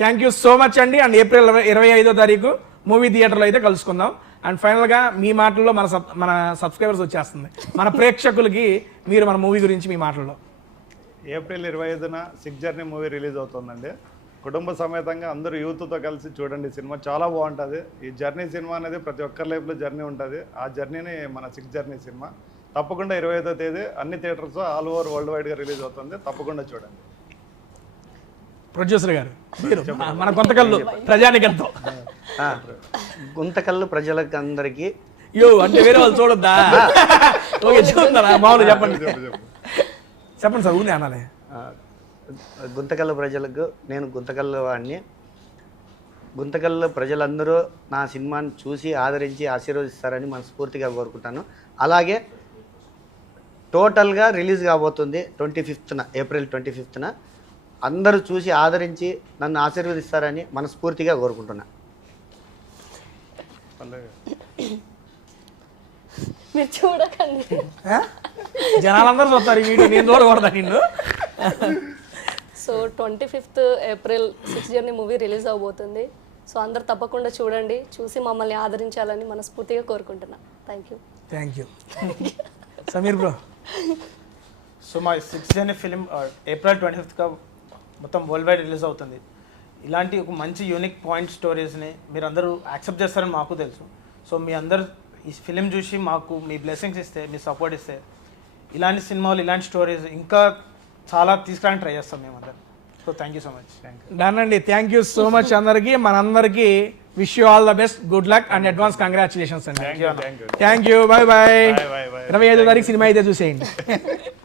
థ్యాంక్ యూ సో మచ్ అండి. అండ్ ఏప్రిల్ 25వ తారీఖు మూవీ థియేటర్లో అయితే కలుసుకుందాం. అండ్ ఫైనల్గా మీ మాటల్లో మన సబ్స్క్రైబర్స్ వచ్చేస్తుంది, మన ప్రేక్షకులకి మీరు మన మూవీ గురించి మీ మాటల్లో. ఏప్రిల్ 25న 6th జర్నీ మూవీ రిలీజ్ అవుతుందండి. కుటుంబ సమేతంగా అందరూ యూత్తో కలిసి చూడండి. సినిమా చాలా బాగుంటుంది. ఈ జర్నీ సినిమా అనేది ప్రతి ఒక్కరి లైఫ్లో జర్నీ ఉంటుంది. ఆ జర్నీని మన 6th జర్నీ సినిమా తప్పకుండా 25వ తేదీ అన్ని థియేటర్స్ ఆల్ ఓవర్ వరల్డ్ వైడ్గా రిలీజ్ అవుతుంది. తప్పకుండా చూడండి. ప్రొడ్యూసర్ గారు మన గుంతకల్లు ప్రజానికంతో గుంతకల్లు ప్రజలకు అందరికీ అంటే వేరే వాళ్ళు చూడొద్దా? ఓకే చూస్తున్నారా? మామూలు చెప్పండి సార్, ఊరిని అనాలే. గుంతకల్లు ప్రజలకు, నేను గుంతకల్లు వాడిని, గుంతకల్లో ప్రజలందరూ నా సినిమాని చూసి ఆదరించి ఆశీర్వదిస్తారని మనస్ఫూర్తిగా కోరుకుంటాను. అలాగే టోటల్గా రిలీజ్ కాబోతుంది 25న, ఏప్రిల్ 25న. అందరూ చూసి ఆదరించి నన్ను ఆశీర్వదిస్తారని మనస్ఫూర్తిగా కోరుకుంటున్నా. మీరు చూడకండి. జనాలందరూ చూస్తారు ఈ వీడియో, నేను చూడకూడదా నిన్ను? So 25th April 6 journey movie release అవబోతుంది. సో అందరు తప్పకుండా చూడండి, చూసి మమ్మల్ని ఆదరించాలని మనస్ఫూర్తిగా కోరుకుంటున్నా. Thank you. Sameer bro. So మా 6 జర్నీ ఫిలిం ఏప్రిల్ 25గా మొత్తం వరల్డ్ వైడ్ రిలీజ్ అవుతుంది. ఇలాంటి ఒక మంచి యూనిక్ పాయింట్ స్టోరీస్ని మీరు అందరూ యాక్సెప్ట్ చేస్తారని మాకు తెలుసు. సో మీ అందరు ఈ ఫిలిం చూసి మాకు మీ బ్లెస్సింగ్స్ ఇస్తే, మీ సపోర్ట్ ఇస్తే, ఇలాంటి సినిమాలు, ఇలాంటి స్టోరీస్ ఇంకా చాలా తీసుకురావడానికి ట్రై చేస్తాం మేమందరం. So thank you so much. Done అండి. థ్యాంక్ యూ సో మచ్ అందరికి. మనందరికి wish you all the best, good luck and advance congratulations అండి. Thank you. Bye bye. 25వ తారీఖు సినిమా అయితే చూసేయండి.